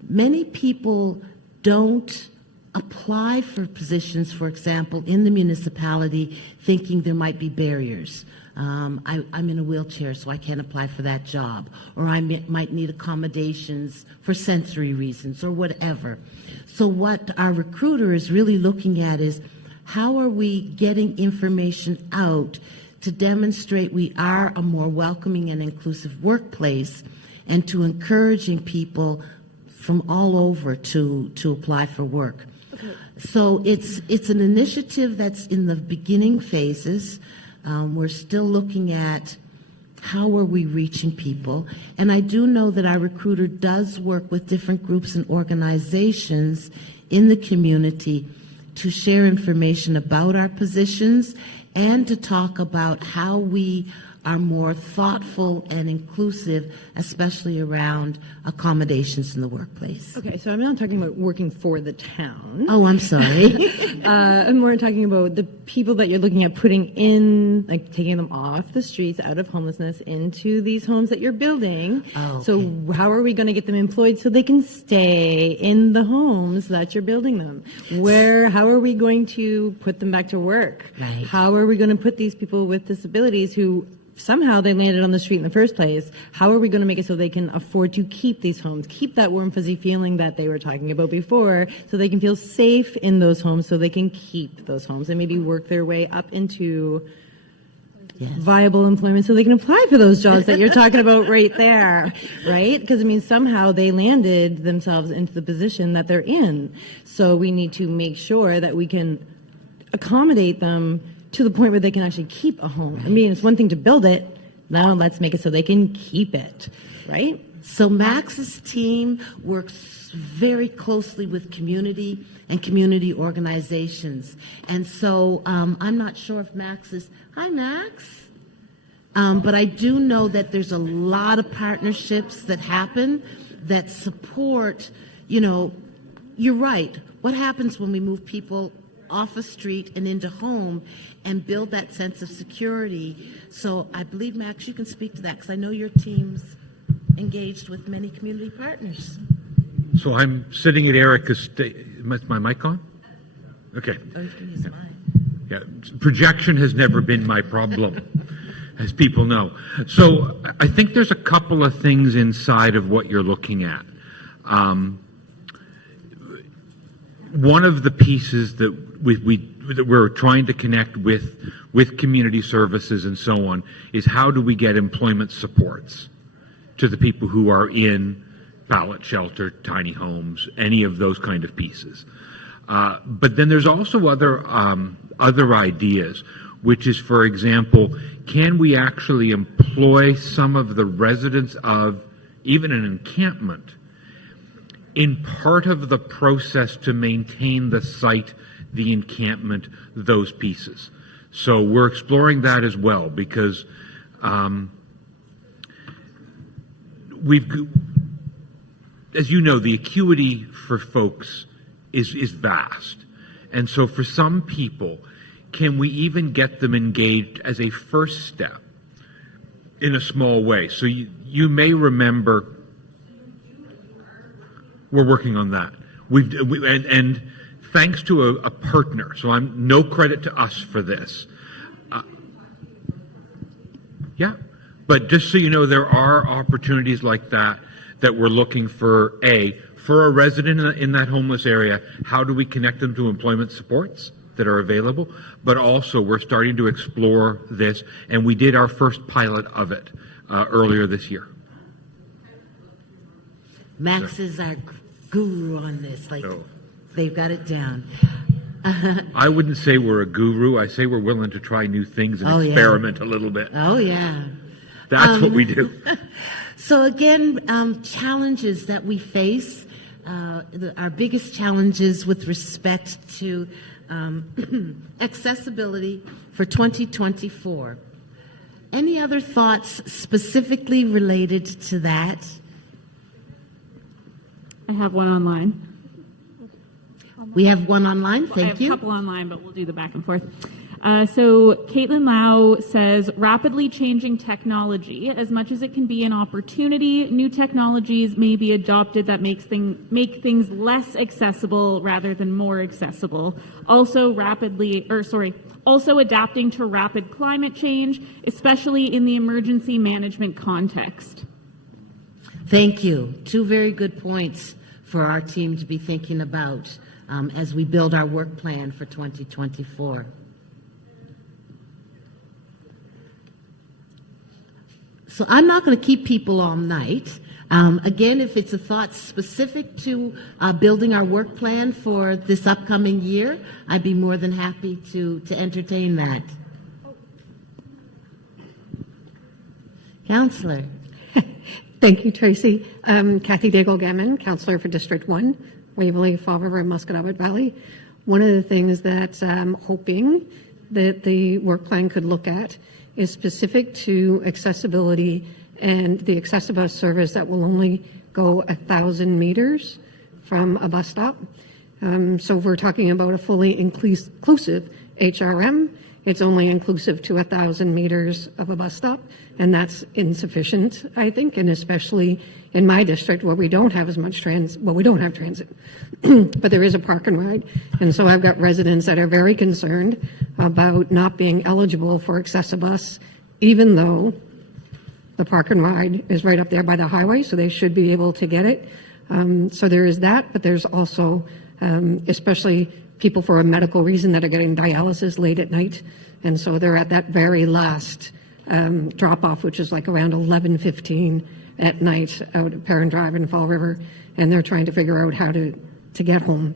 many people don't apply for positions, for example, in the municipality, thinking there might be barriers. I'm in a wheelchair, so I can't apply for that job. Or I might need accommodations for sensory reasons or whatever. So what our recruiter is really looking at is how are we getting information out to demonstrate we are a more welcoming and inclusive workplace, and to encouraging people from all over to apply for work. Okay. So it's an initiative that's in the beginning phases. We're still looking at how are we reaching people. And I do know that our recruiter does work with different groups and organizations in the community to share information about our positions and to talk about how we are more thoughtful and inclusive, especially around accommodations in the workplace. Okay, so I'm not talking about working for the town. Oh, I'm sorry. I'm more talking about the people that you're looking at putting in, like taking them off the streets, out of homelessness, into these homes that you're building. Oh, okay. So how are we going to get them employed so they can stay in the homes that you're building them? How are we going to put them back to work? Right. How are we going to put these people with disabilities who somehow they landed on the street in the first place? How are we going to make it so they can afford to keep these homes, keep that warm, fuzzy feeling that they were talking about before, so they can feel safe in those homes, so they can keep those homes and maybe work their way up into viable employment so they can apply for those jobs that you're talking about right there, right? Because, I mean, somehow they landed themselves into the position that they're in. So we need to make sure that we can accommodate them to the point where they can actually keep a home. I mean, it's one thing to build it. Now let's make it so they can keep it, right? So Max's team works very closely with community and community organizations. And so I'm not sure if Max is, hi Max. But I do know that there's a lot of partnerships that happen that support, you're right. What happens when we move people off a street and into home and build that sense of security? So I believe, Max, you can speak to that because I know your team's engaged with many community partners. So I'm sitting at Erica's is my mic on? Okay. Oh, you can use mine. Yeah, projection has never been my problem, as people know. So I think there's a couple of things inside of what you're looking at. One of the pieces that we're trying to connect with community services and so on is how do we get employment supports to the people who are in ballot shelter, tiny homes, any of those kind of pieces. But then there's also other ideas, which is, for example, can we actually employ some of the residents of even an encampment in part of the process to maintain the site, the encampment, those pieces. So we're exploring that as well because as you know, the acuity for folks is vast. And so for some people, can we even get them engaged as a first step in a small way? So you may remember, we're working on that. And thanks to a partner, so I'm no credit to us for this. Yeah, but just so you know, there are opportunities like that we're looking for. For a resident in that homeless area, how do we connect them to employment supports that are available? But also, we're starting to explore this, and we did our first pilot of it earlier this year. Max is our guru on this. They've got it down. I wouldn't say we're a guru. I say we're willing to try new things and experiment a little bit. Oh, yeah. That's what we do. So again, challenges that we face, our biggest challenges with respect to accessibility for 2024. Any other thoughts specifically related to that? I have one online. We have one online. Thank you. I have a couple online, but we'll do the back and forth. So Caitlin Lau says, rapidly changing technology. As much as it can be an opportunity, new technologies may be adopted that make things less accessible rather than more accessible. Also adapting to rapid climate change, especially in the emergency management context. Thank you. Two very good points for our team to be thinking about as we build our work plan for 2024. So I'm not going to keep people all night. Again, if it's a thought specific to building our work plan for this upcoming year, I'd be more than happy to entertain that. Councillor. Thank you, Tracy. Kathy Daigle-Gammon, Councillor for District 1, Waverley, Fall River, and Musquodoboit Valley. One of the things that I'm hoping that the work plan could look at is specific to accessibility and the Accessibus service that will only go 1,000 meters from a bus stop. So if we're talking about a fully inclusive HRM, it's only inclusive to 1,000 meters of a bus stop, and that's insufficient, I think, and especially in my district where we don't have as much transit, we don't have transit, but there is a park and ride. And so I've got residents that are very concerned about not being eligible for Accessibus, even though the park and ride is right up there by the highway, so they should be able to get it. So there is that, but there's also, especially people for a medical reason that are getting dialysis late at night, and so they're at that very last drop-off, which is like around 11:15 at night out at Perrin Drive in Fall River, and they're trying to figure out how to get home.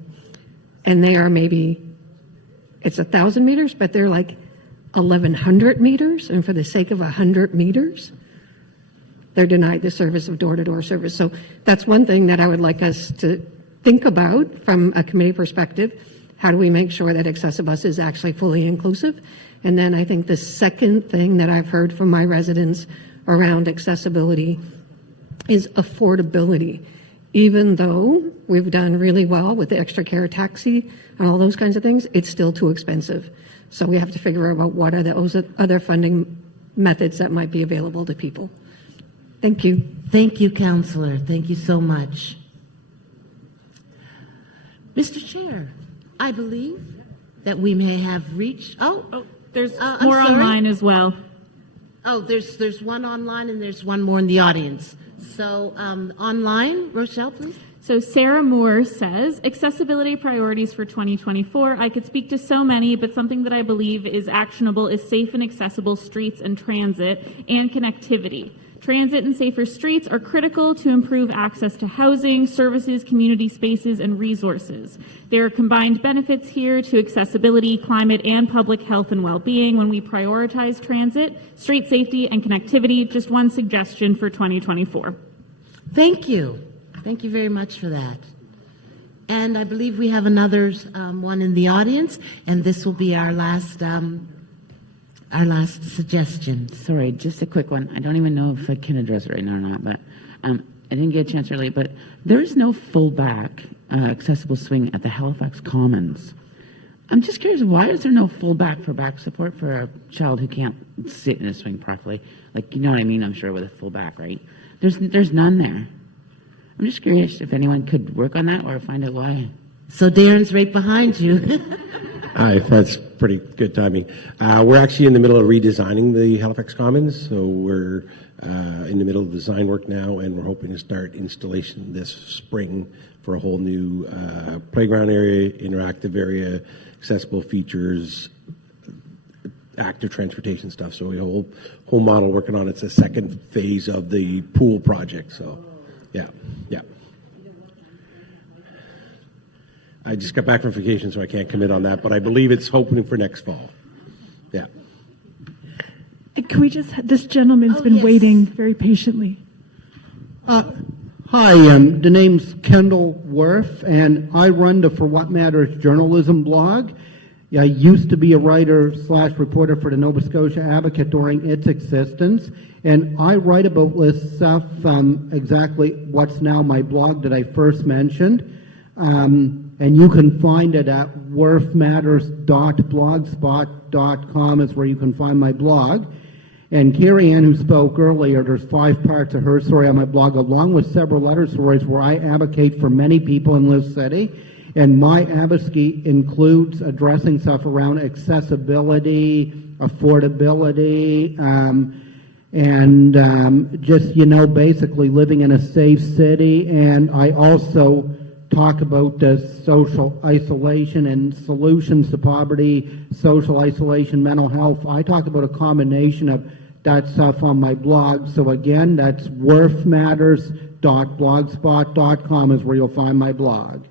And they are maybe, it's 1,000 meters, but they're like 1,100 meters, and for the sake of 100 meters, they're denied the service of door-to-door service. So that's one thing that I would like us to think about from a committee perspective. How do we make sure that Accessibus is actually fully inclusive? And then I think the second thing that I've heard from my residents around accessibility is affordability. Even though we've done really well with the extra care taxi and all those kinds of things, it's still too expensive. So we have to figure out what are those other funding methods that might be available to people. Thank you. Thank you, Councillor. Thank you so much. Mr. Chair, I believe that we may have reached. There's more online as well. Oh, there's one online and there's one more in the audience. So online, Rochelle, please. So Sarah Moore says, accessibility priorities for 2024. I could speak to so many, but something that I believe is actionable is safe and accessible streets and transit and connectivity. Transit and safer streets are critical to improve access to housing, services, community spaces, and resources. There are combined benefits here to accessibility, climate, and public health and well-being when we prioritize transit, street safety, and connectivity. Just one suggestion for 2024. Thank you. Thank you very much for that. And I believe we have another one in the audience, and this will be our last suggestion. Sorry, just a quick one. I don't even know if I can address it right now or not, but I didn't get a chance earlier, but there is no full back accessible swing at the Halifax Commons. I'm just curious, why is there no full back for back support for a child who can't sit in a swing properly? Like, you know what I mean? I'm sure with a full back, right? There's none there. I'm just curious if anyone could work on that or find out why. So Darren's right behind you. That's pretty good timing. We're actually in the middle of redesigning the Halifax Commons, so we're in the middle of design work now, and we're hoping to start installation this spring for a whole new playground area, interactive area, accessible features, active transportation stuff. So we have a whole model working on it. It's the second phase of the pool project. So, yeah. I just got back from vacation, so I can't commit on that, but I believe it's hoping for next fall. Yeah. Can we this gentleman's been waiting very patiently. Hi, the name's Kendall Worth, and I run the For What Matters journalism blog. I used to be a writer/reporter for the Nova Scotia Advocate during its existence, and I write about this stuff, exactly what's now my blog that I first mentioned. And you can find it at worthmatters.blogspot.com is where you can find my blog. And Carrie Ann, who spoke earlier, there's 5 parts of her story on my blog, along with several other stories where I advocate for many people in this city. And my advocacy includes addressing stuff around accessibility, affordability, and just, basically living in a safe city. And I also talk about social isolation and solutions to poverty, social isolation, mental health. I talk about a combination of that stuff on my blog. So again, that's worthmatters.blogspot.com is where you'll find my blog.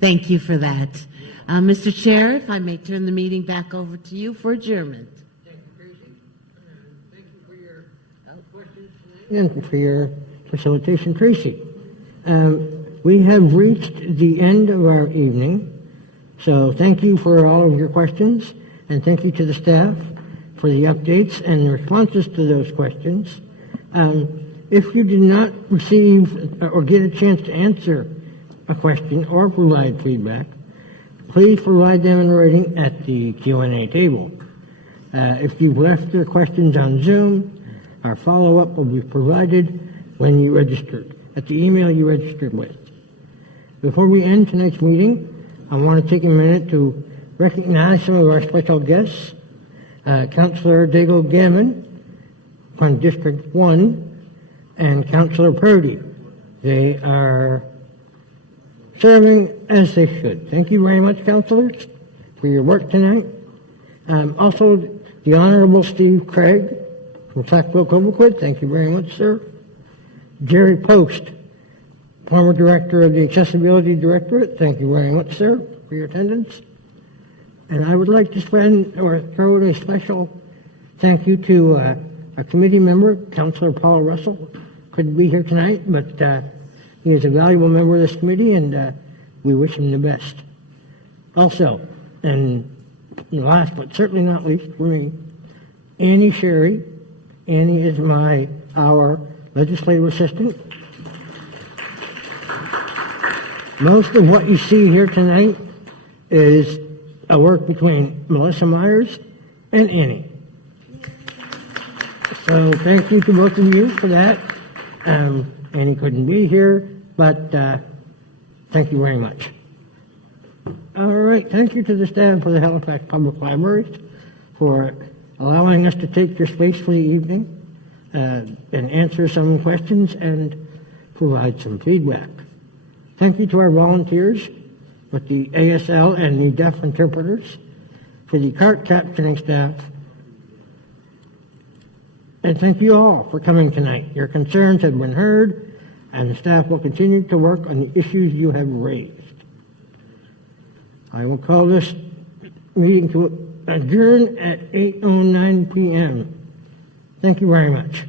Thank you for that. Mr. Chair, if I may turn the meeting back over to you for adjournment. Thank you, Tracy. Thank you for your questions and for your facilitation, Tracy. We have reached the end of our evening, so thank you for all of your questions, and thank you to the staff for the updates and the responses to those questions. If you did not receive or get a chance to answer a question or provide feedback, please provide them in writing at the Q&A table. If you've left your questions on Zoom, our follow-up will be provided when you registered, at the email you registered with. Before we end tonight's meeting, I want to take a minute to recognize some of our special guests. Councillor Daigle Gammon from District 1 and Councillor Purdy. They are serving as they should. Thank you very much, councillors, for your work tonight. Also, the Honourable Steve Craig from Sackville-Cobequid. Thank you very much, sir. Jerry Post, former director of the Accessibility Directorate. Thank you very much, sir, for your attendance. And I would like to throw in a special thank you to a committee member, Councillor Paul Russell. Couldn't be here tonight, but he is a valuable member of this committee, and we wish him the best. Also, and last but certainly not least for me, Annie Sherry. Annie is our legislative assistant. Most of what you see here tonight is a work between Melissa Myers and Annie. So thank you to both of you for that. Annie couldn't be here, but thank you very much. All right, thank you to the staff for the Halifax Public Libraries for allowing us to take your space for the evening and answer some questions and provide some feedback. Thank you to our volunteers with the ASL and the deaf interpreters, for the cart captioning staff, and thank you all for coming tonight. Your concerns have been heard, and the staff will continue to work on the issues you have raised. I will call this meeting to adjourn at 8:09 p.m. Thank you very much.